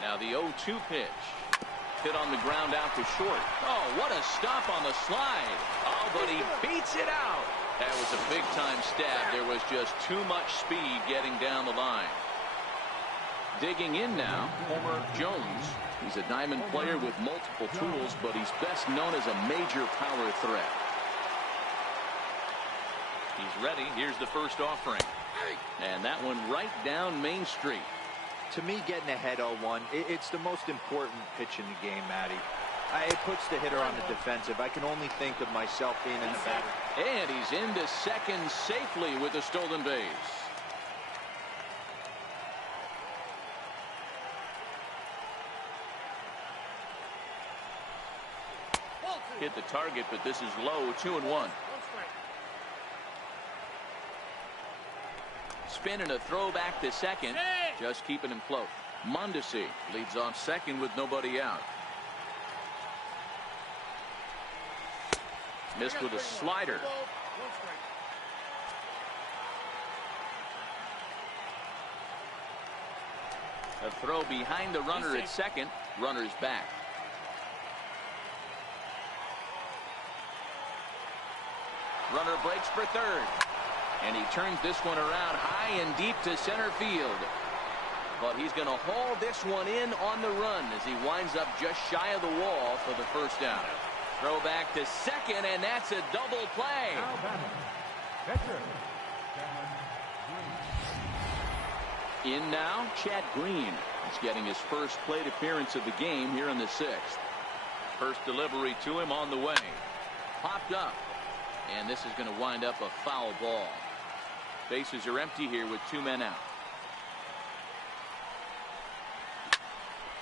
Now the 0-2 pitch. Hit on the ground out to short. Oh, what a stop on the slide. Oh, but he beats it out. That was a big-time stab. There was just too much speed getting down the line. Digging in now, Homer Jones. He's a diamond player with multiple tools, but he's best known as a major power threat. He's ready. Here's the first offering. And that one right down Main Street. To me, getting ahead 0-1, it's the most important pitch in the game, Matty. It puts the hitter on the defensive. I can only think of myself being in the batter. And he's into second safely with a stolen base. Hit the target, but this is low. 2-1. Spin and a throw back to second. Just keeping him close. Mondesi leads off second with nobody out. Missed with a slider. A throw behind the runner at second. Runner's back. Runner breaks for third. And he turns this one around high and deep to center field. But he's going to haul this one in on the run as he winds up just shy of the wall for the first out. Throw back to second, and that's a double play. In now, Chad Green. He's getting his first plate appearance of the game here in the 6th. First delivery to him on the way. Popped up. And this is going to wind up a foul ball. Bases are empty here with 2 men out.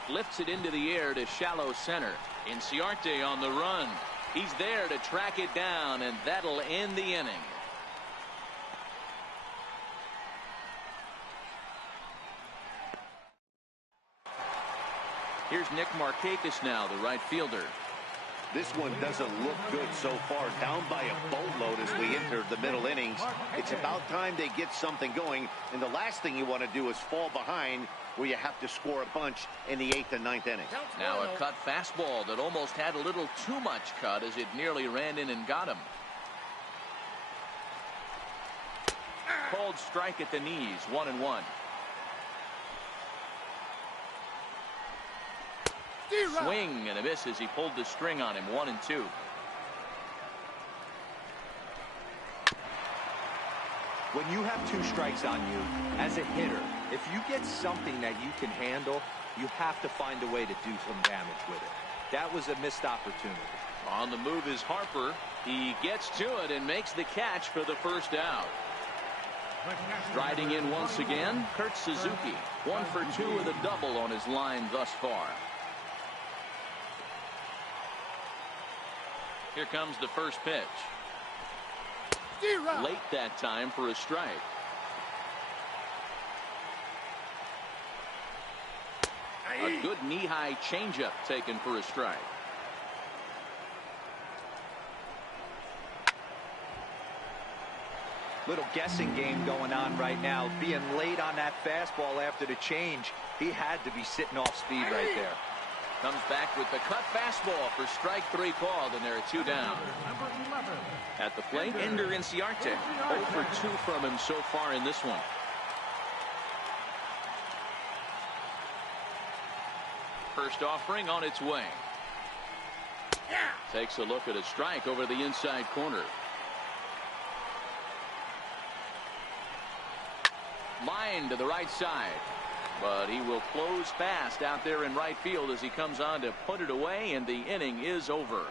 Lifts it into the air to shallow center. Inciarte on the run. He's there to track it down, and that'll end the inning. Here's Nick Markakis now, the right fielder. This one doesn't look good so far. Down by a boatload as we enter the middle innings. It's about time they get something going. And the last thing you want to do is fall behind where you have to score a bunch in the 8th and 9th innings. Now a cut fastball that almost had a little too much cut as it nearly ran in and got him. Called strike at the knees. 1-1. Swing and a miss as he pulled the string on him. 1-2. When you have 2 strikes on you, as a hitter, if you get something that you can handle, you have to find a way to do some damage with it. That was a missed opportunity. On the move is Harper. He gets to it and makes the catch for the first out. Striding in once again, Kurt Suzuki. 1 for 2 with a double on his line thus far. Here comes the first pitch. Late that time for a strike. A good knee-high changeup taken for a strike. Little guessing game going on right now. Being late on that fastball after the change. He had to be sitting off speed right there. Comes back with the cut fastball for strike 3 called, and there are 2 down. At the plate, Ender Inciarte. 0 for 2 from him so far in this one. First offering on its way. Takes a look at a strike over the inside corner. Line to the right side. But he will close fast out there in right field as he comes on to put it away, and the inning is over.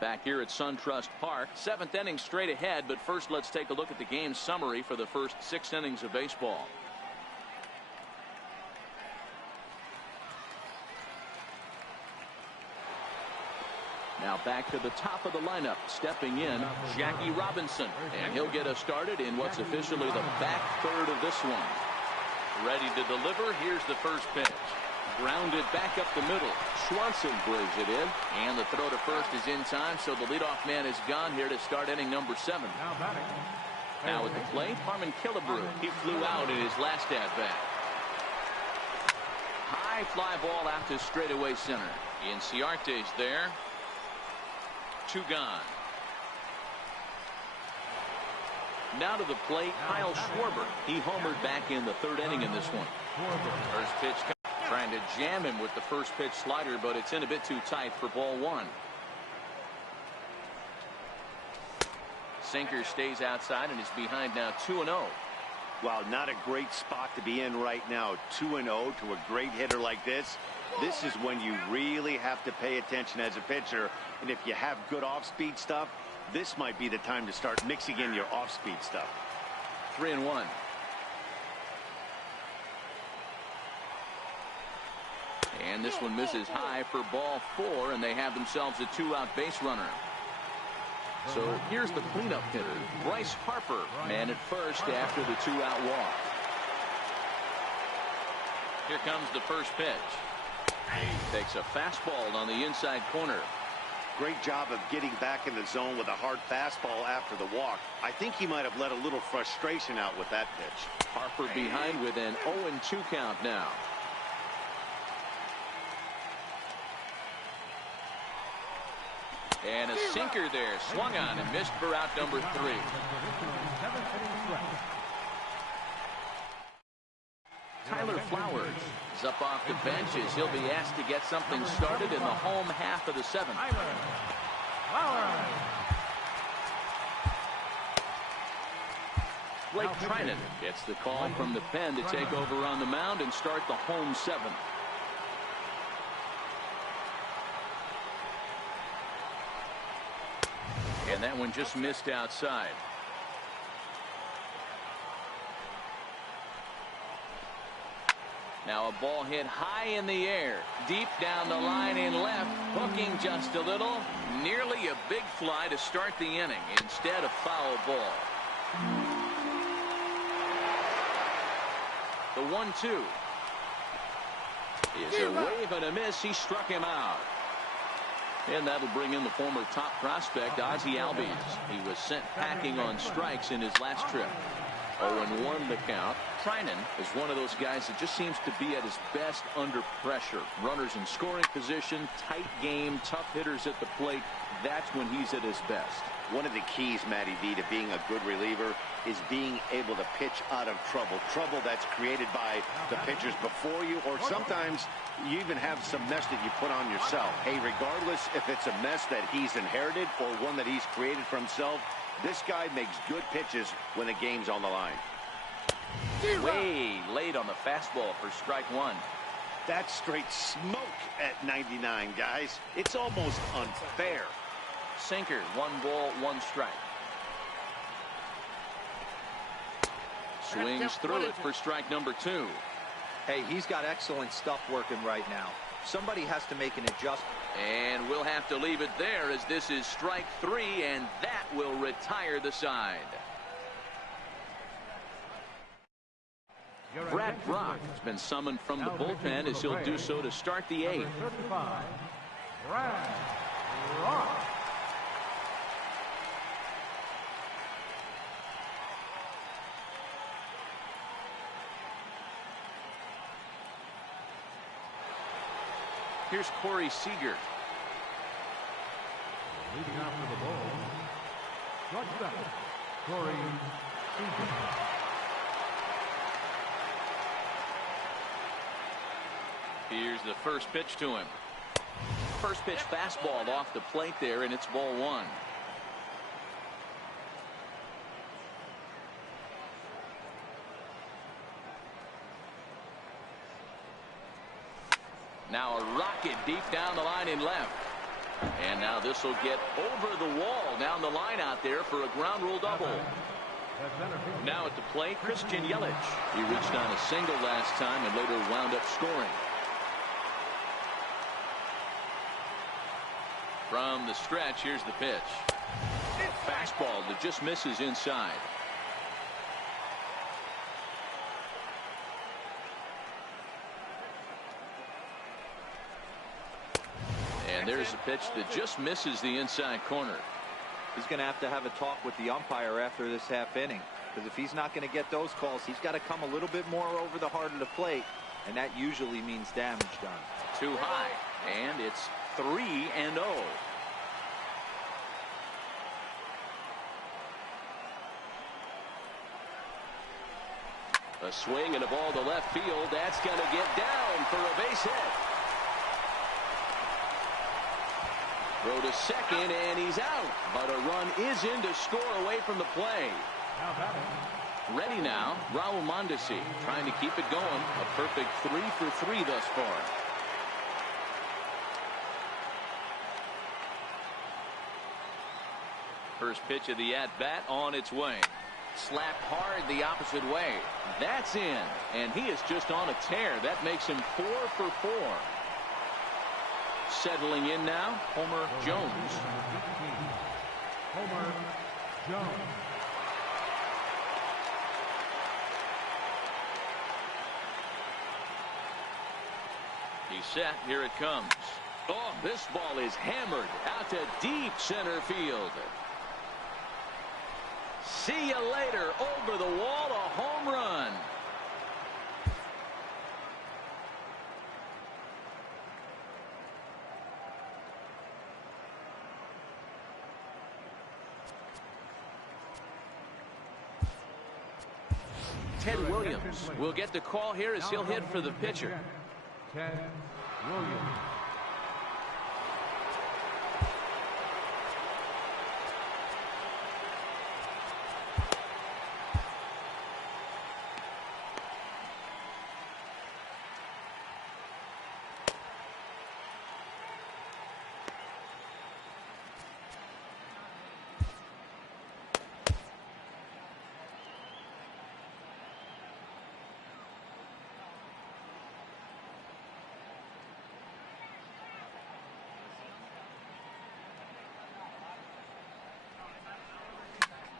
Back here at SunTrust Park, 7th inning straight ahead, but first let's take a look at the game summary for the first 6 innings of baseball. Now back to the top of the lineup, stepping in, Jackie Robinson, and he'll get us started in what's officially the back third of this one. Ready to deliver. Here's the first pitch. Grounded back up the middle. Swanson brings it in, and the throw to first is in time, so the leadoff man is gone here to start inning number 7. Now at the plate, Harmon Killebrew. He flew out in his last at-bat. High fly ball out to straightaway center. Inciarte's there. 2 gone. Now to the plate, Kyle Schwarber. He homered back in the 3rd inning in this one. First pitch. Trying to jam him with the first pitch slider, but it's in a bit too tight for ball 1. Sinker stays outside and is behind now 2-0. Wow, not a great spot to be in right now. 2-0 to a great hitter like this. This is when you really have to pay attention as a pitcher. And if you have good off-speed stuff, this might be the time to start mixing in your off-speed stuff. 3-1. And this one misses high for ball 4, and they have themselves a 2-out base runner. So here's the cleanup hitter, Bryce Harper, man at first after the 2-out walk. Here comes the first pitch. Takes a fastball on the inside corner. Great job of getting back in the zone with a hard fastball after the walk. I think he might have let a little frustration out with that pitch. Harper behind with an 0-2 count now. And a sinker there, swung on and missed for out number 3. Tyler Flowers is up off the bench as he'll be asked to get something started in the home half of the 7th. Blake Trinan gets the call from the pen to take over on the mound and start the home 7th. And that one just missed outside. Now a ball hit high in the air, deep down the line in left, hooking just a little, nearly a big fly to start the inning instead of foul ball. The 1-2 is a wave and a miss. He struck him out. And that'll bring in the former top prospect, Ozzie Albies. He was sent packing on strikes in his last trip. 0-1 the count. Trinan is one of those guys that just seems to be at his best under pressure. Runners in scoring position, tight game, tough hitters at the plate. That's when he's at his best. One of the keys, Matty V, to being a good reliever is being able to pitch out of trouble. Trouble that's created by the pitchers before you, or sometimes you even have some mess that you put on yourself. Hey, regardless if it's a mess that he's inherited or one that he's created for himself, this guy makes good pitches when the game's on the line. Way late on the fastball for strike 1. That's straight smoke at 99, guys. It's almost unfair. Sinker, 1 ball, 1 strike. Swings through it for strike number 2. Hey, he's got excellent stuff working right now. Somebody has to make an adjustment. And we'll have to leave it there as this is strike 3, and that will retire the side. Brad Brock has been summoned from the bullpen as he'll do so to start the 8th. Brad Brock. Here's Corey Seager. Leading off for the ball, shortstop, Corey Seager. Here's the first pitch to him. First pitch fastball off the plate there, and it's ball one. Now a rocket deep down the line in left. And now this will get over the wall down the line out there for a ground rule double. Now at the plate, Christian Yelich. He reached on a single last time and later wound up scoring. From the stretch, here's the pitch. Fastball that just misses inside. And there's a pitch that just misses the inside corner. He's going to have a talk with the umpire after this half inning, because if he's not going to get those calls, he's got to come a little bit more over the heart of the plate, and that usually means damage done. Too high, and it's 3-0. A swing and a ball to left field. That's going to get down for a base hit. Throw to second, and he's out. But a run is in to score away from the play. Ready now, Raul Mondesi trying to keep it going. A perfect 3 for 3 thus far. First pitch of the at-bat on its way. Slapped hard the opposite way. That's in, and he is just on a tear. That makes him 4 for 4. Settling in now, Homer Jones. Homer Jones. He's set. Here it comes. Oh, this ball is hammered out to deep center field. See you later. Over the wall, a home run. Ted Williams will get the call here as he'll hit for the pitcher. Ted Williams.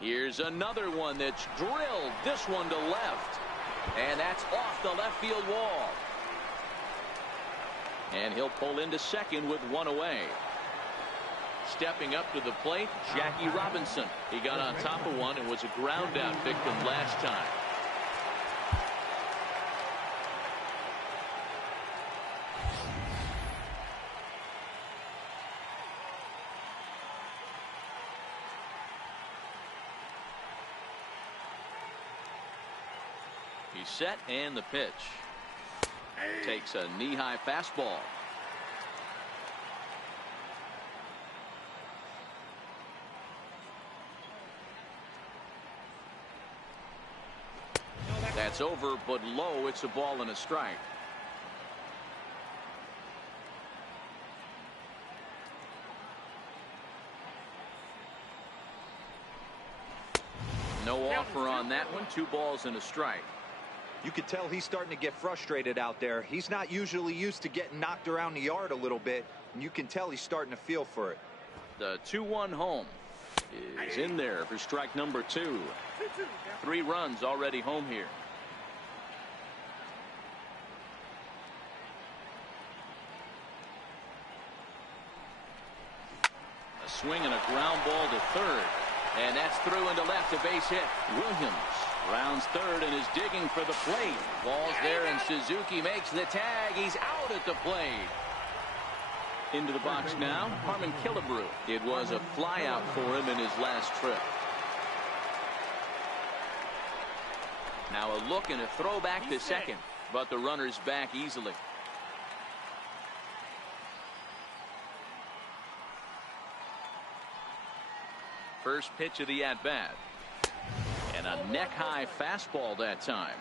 Here's another one that's drilled. This one to left. And that's off the left field wall. And he'll pull into second with one away. Stepping up to the plate, Jackie Robinson. He got on top of one and was a ground out victim last time. He's set, and the pitch. Takes a knee-high fastball. That's over, but low. It's a ball and a strike. No offer on that one. 2 balls and a strike. You could tell he's starting to get frustrated out there. He's not usually used to getting knocked around the yard a little bit, and you can tell he's starting to feel for it. The 2-1 home is in there for strike number 2. 3 runs already home here. A swing and a ground ball to third, and that's through into left, a base hit. Williams rounds third and is digging for the plate. Ball's there, and Suzuki makes the tag. He's out at the plate. Into the box now, Harmon Killebrew. It was a fly out for him in his last trip. Now a look and a throw back to second, but the runner's back easily. First pitch of the at-bat. And a neck-high fastball that time.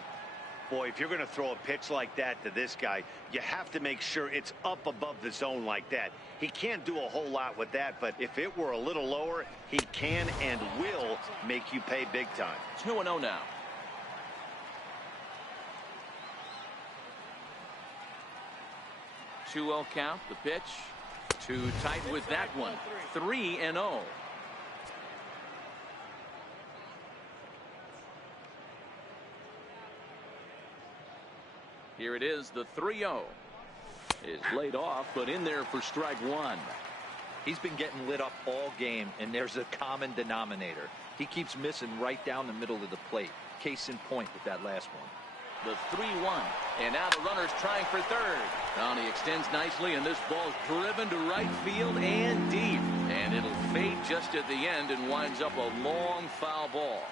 Boy, if you're going to throw a pitch like that to this guy, you have to make sure it's up above the zone like that. He can't do a whole lot with that, but if it were a little lower, he can and will make you pay big time. 2-0 now. Two-0 count. The pitch. Too tight with that one. 3-0. Here it is, the 3-0 is laid off, but in there for strike one. He's been getting lit up all game, and there's a common denominator. He keeps missing right down the middle of the plate. Case in point with that last one. The 3-1, and now the runner's trying for third. Now he extends nicely, and this ball's driven to right field and deep. And it'll fade just at the end and winds up a long foul ball.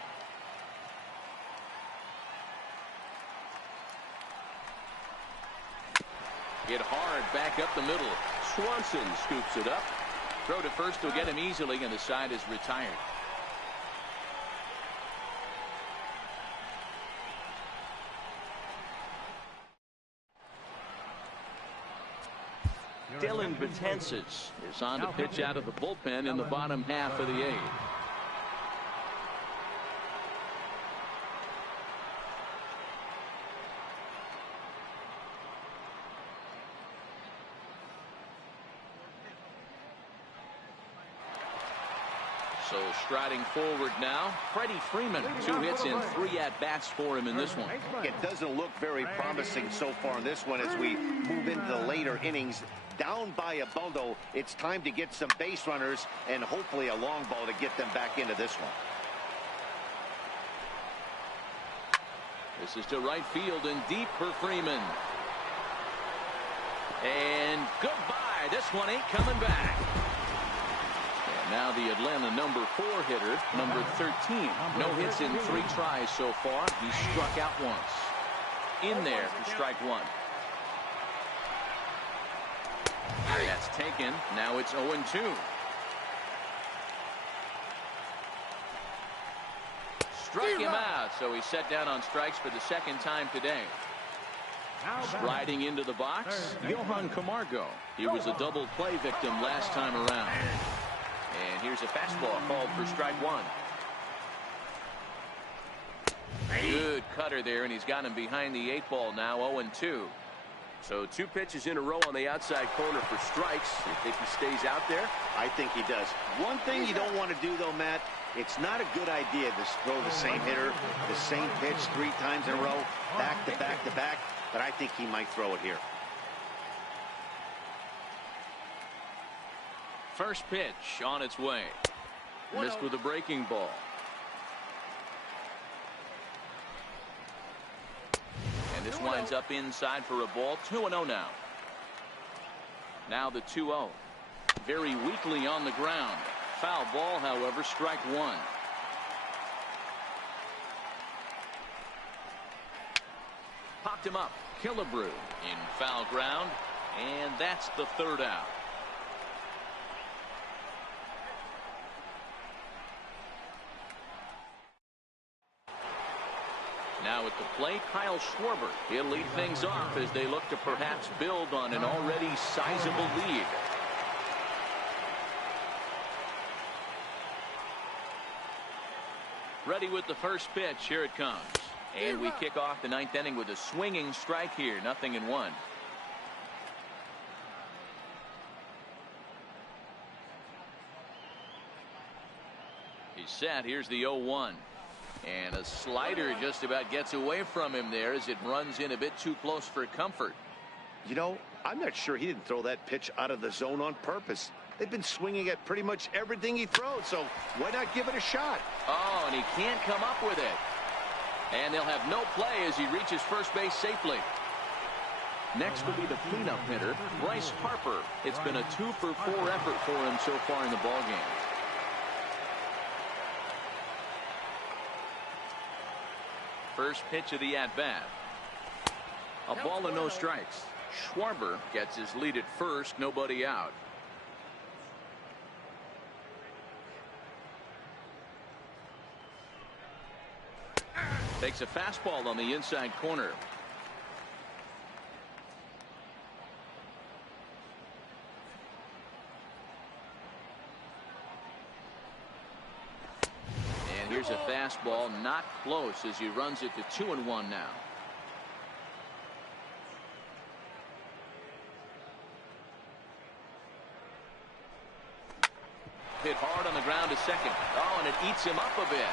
Hit hard back up the middle. Swanson scoops it up. Throw to first will get him easily, and the side is retired. Dylan Betances is on to pitch out of the bullpen in the bottom half of the eighth. So striding forward now, Freddie Freeman. 2 hits in 3 at-bats for him in this one. It doesn't look very promising so far in this one as we move into the later innings. Down by a bundle, it's time to get some base runners and hopefully a long ball to get them back into this one. This is to right field and deep for Freeman. And goodbye. This one ain't coming back. Now the Atlanta number 4 hitter, number 13. No hits in 3 tries so far. He struck out once. In there for strike one. That's taken. Now it's 0-2. Struck him out, so he's set down on strikes for the second time today. Striding into the box, Johan Camargo. He was a double play victim last time around. And here's a fastball called for strike one. Good cutter there, and he's got him behind the 8 ball now, 0-2. So 2 pitches in a row on the outside corner for strikes. You think he stays out there? I think he does. One thing you don't want to do, though, Matt, it's not a good idea to throw the same hitter, the same pitch 3 times in a row, back to back to back, but I think he might throw it here. First pitch on its way. Missed with a breaking ball. And this winds up inside for a ball. 2-0 now. Now the 2-0. Very weakly on the ground. Foul ball, however, strike one. Popped him up. Killebrew in foul ground. And that's the 3rd out. Now at the plate, Kyle Schwarber. He'll lead things off as they look to perhaps build on an already sizable lead. Ready with the first pitch. Here it comes. And we kick off the 9th inning with a swinging strike here. 0-1. He's set. Here's the 0-1. And a slider just about gets away from him there as it runs in a bit too close for comfort. You know, I'm not sure he didn't throw that pitch out of the zone on purpose. They've been swinging at pretty much everything he throws, so why not give it a shot? Oh, and he can't come up with it. And they'll have no play as he reaches first base safely. Next will be the cleanup hitter, Bryce Harper. It's been a 2-for-4 effort for him so far in the ballgame. First pitch of the at-bat. A ball and no strikes. Schwarber gets his lead at first, nobody out. Takes a fastball on the inside corner. And here's a fastball, not close, as he runs it to 2-1 now. Hit hard on the ground to second. Oh, and it eats him up a bit.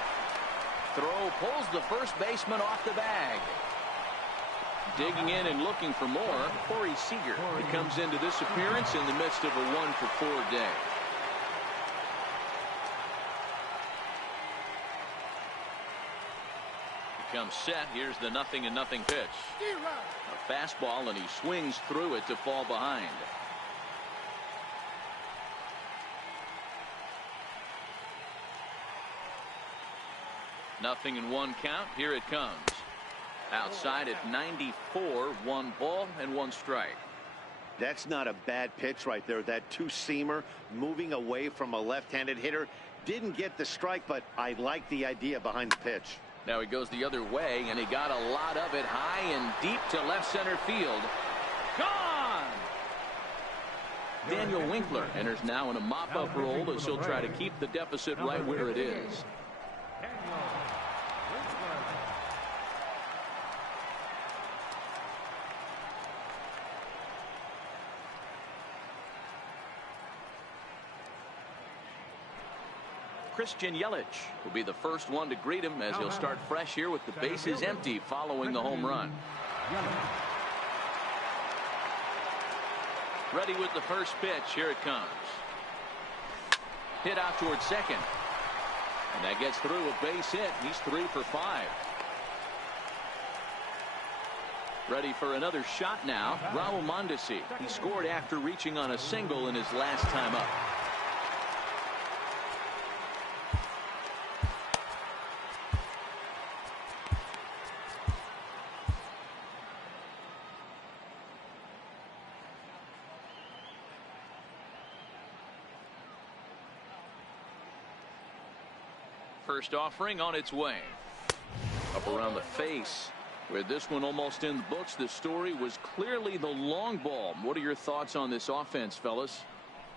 Throw pulls the first baseman off the bag. Digging in and looking for more, Corey Seager. He comes into this appearance in the midst of a 1-for-4 day. He comes set. Here's the 0-0 pitch. A fastball, and he swings through it to fall behind. Nothing in 1 count. Here it comes. Outside at 94, 1 ball and 1 strike. That's not a bad pitch right there. That two-seamer moving away from a left-handed hitter. Didn't get the strike, but I like the idea behind the pitch. Now he goes the other way, and he got a lot of it high and deep to left center field. Gone! Daniel Winkler enters now in a mop-up role as he'll try to keep the deficit right where it is. Christian Yelich will be the first one to greet him as he'll start fresh here with the bases empty following the home run. Ready with the first pitch. Here it comes. Hit out towards second. And that gets through a base hit. He's 3 for 5. Ready for another shot now. Raul Mondesi. He scored after reaching on a single in his last time up. First offering on its way. Up around the face. With this one almost in the books, the story was clearly the long ball. What are your thoughts on this offense, fellas?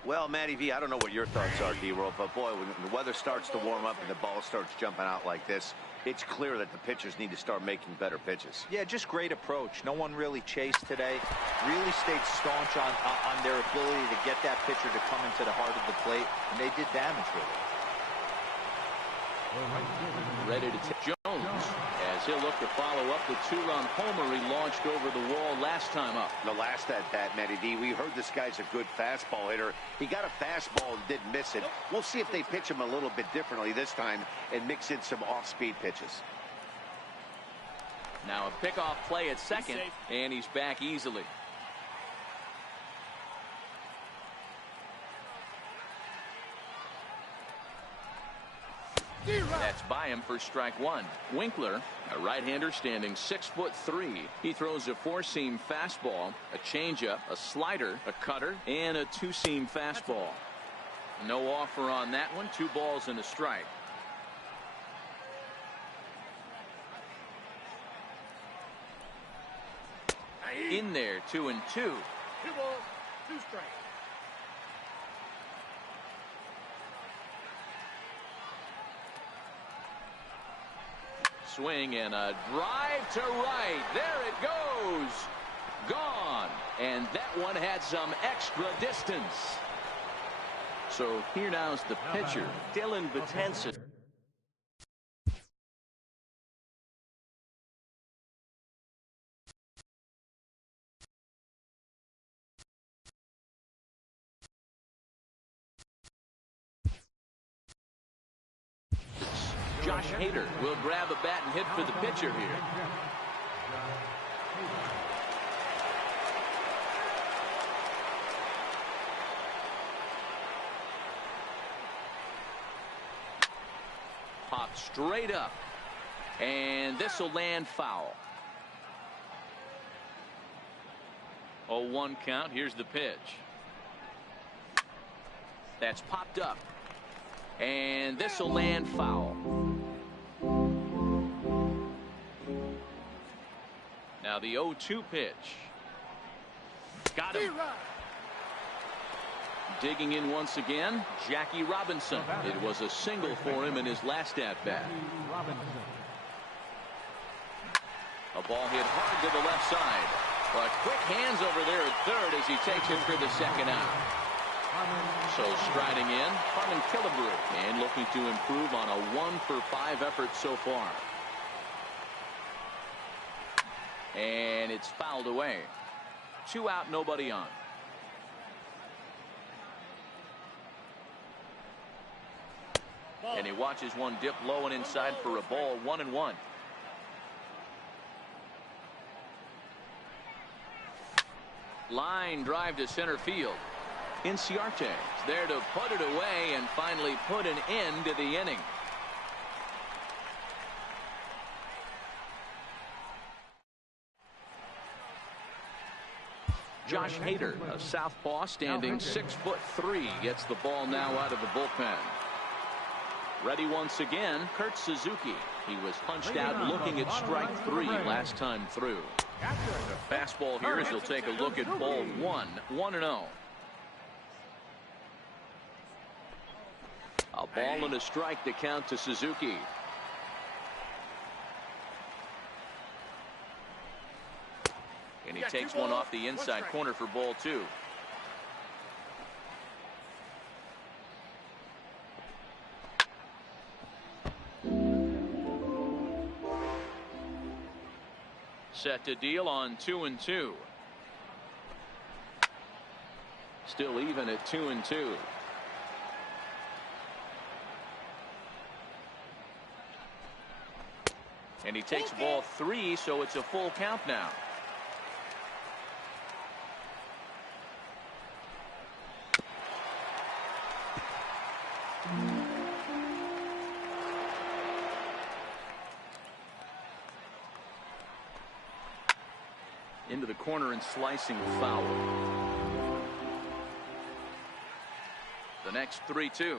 Well, Matty V, I don't know what your thoughts are, D-Roll, but boy, when the weather starts to warm up and the ball starts jumping out like this, it's clear that the pitchers need to start making better pitches. Yeah, just great approach. No one really chased today. Really stayed staunch on their ability to get that pitcher to come into the heart of the plate, and they did damage with it. Ready to take Jones as he'll look to follow up the 2-run homer he launched over the wall last time up. The last at bat, Matty D, we heard this guy's a good fastball hitter. He got a fastball and didn't miss it. We'll see if they pitch him a little bit differently this time and mix in some off-speed pitches. Now a pickoff play at second, and he's back easily. That's by him for strike 1. Winkler, a right-hander standing 6'3". He throws a 4-seam fastball, a changeup, a slider, a cutter, and a 2-seam fastball. No offer on that one. 2 balls and a strike. In there, 2-2. 2 balls, 2 strikes. Swing and a drive to right. There it goes. Gone. And that one had some extra distance. So here now's the pitcher, Dylan Betances. Josh Hader will grab a bat and hit for the pitcher here. Popped straight up. And this will land foul. 0-1 count. Here's the pitch. That's popped up. And this will land foul. Now the 0-2 pitch. Got him. Digging in once again, Jackie Robinson. It was a single for him in his last at-bat. A ball hit hard to the left side. But quick hands over there at third as he takes it for the second out. So striding in, Harmon Killebrew, and looking to improve on a 1-for-5 effort so far. And it's fouled away. 2 out, nobody on. And he watches one dip low and inside for a ball. 1-1. Line drive to center field. Inciarte is there to put it away and finally put an end to the inning. Josh Hader, a southpaw standing 6'3", gets the ball now out of the bullpen. Ready once again, Kurt Suzuki. He was punched out looking at strike 3 last time through. The fastball here as he'll take a look at ball 1, 1-0. A ball and a strike to count to Suzuki. And he takes one off the inside corner for ball 2. Set to deal on 2-2. Still even at 2-2. And he takes ball 3, so it's a full count now. Into the corner and slicing foul. The next 3-2.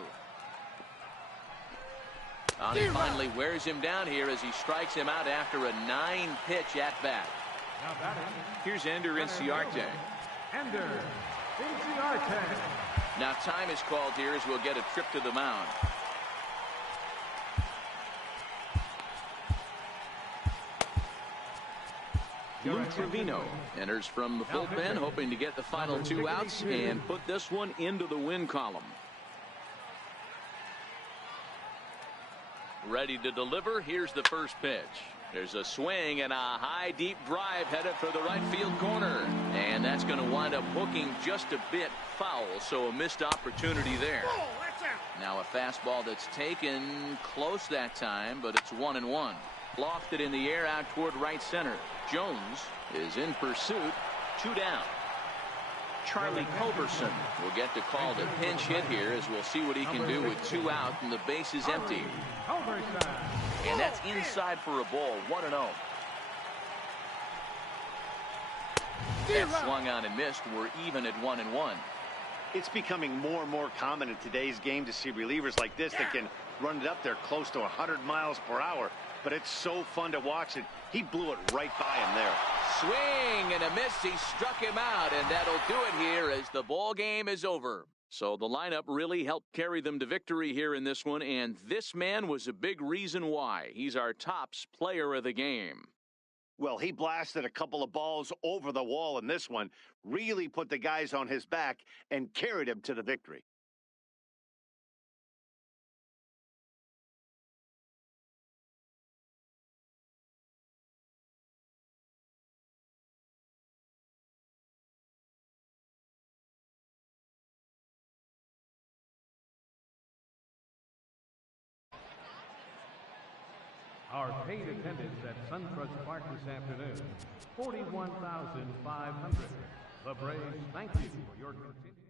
He finally wears him down here as he strikes him out after a 9-pitch at-bat. Here's Ender Inciarte. Ender Inciarte. Now time is called here as we'll get a trip to the mound. Lou Trevino enters from the bullpen, hoping to get the final 2 outs and put this one into the win column. Ready to deliver. Here's the first pitch. There's a swing and a high deep drive headed for the right field corner, and that's going to wind up hooking just a bit foul, so a missed opportunity there. Now a fastball that's taken close that time, but it's 1-1. Lofted in the air out toward right center. Jones is in pursuit. 2 down. Charlie Culberson will get the call to pinch hit here as we'll see what he can do with 2 out and the base is empty. And that's inside for a ball. 1-0. That swung on and missed. We're even at 1-1. It's becoming more and more common in today's game to see relievers like this that can run it up there close to 100 miles per hour. But it's so fun to watch it. He blew it right by him there. Swing and a miss. He struck him out, and that'll do it here as the ball game is over. So the lineup really helped carry them to victory here in this one, and this man was a big reason why. He's our tops player of the game. Well, he blasted a couple of balls over the wall in this one, really put the guys on his back and carried him to the victory. Our paid attendance at SunTrust Park this afternoon, 41,500. The Braves thank you for your continued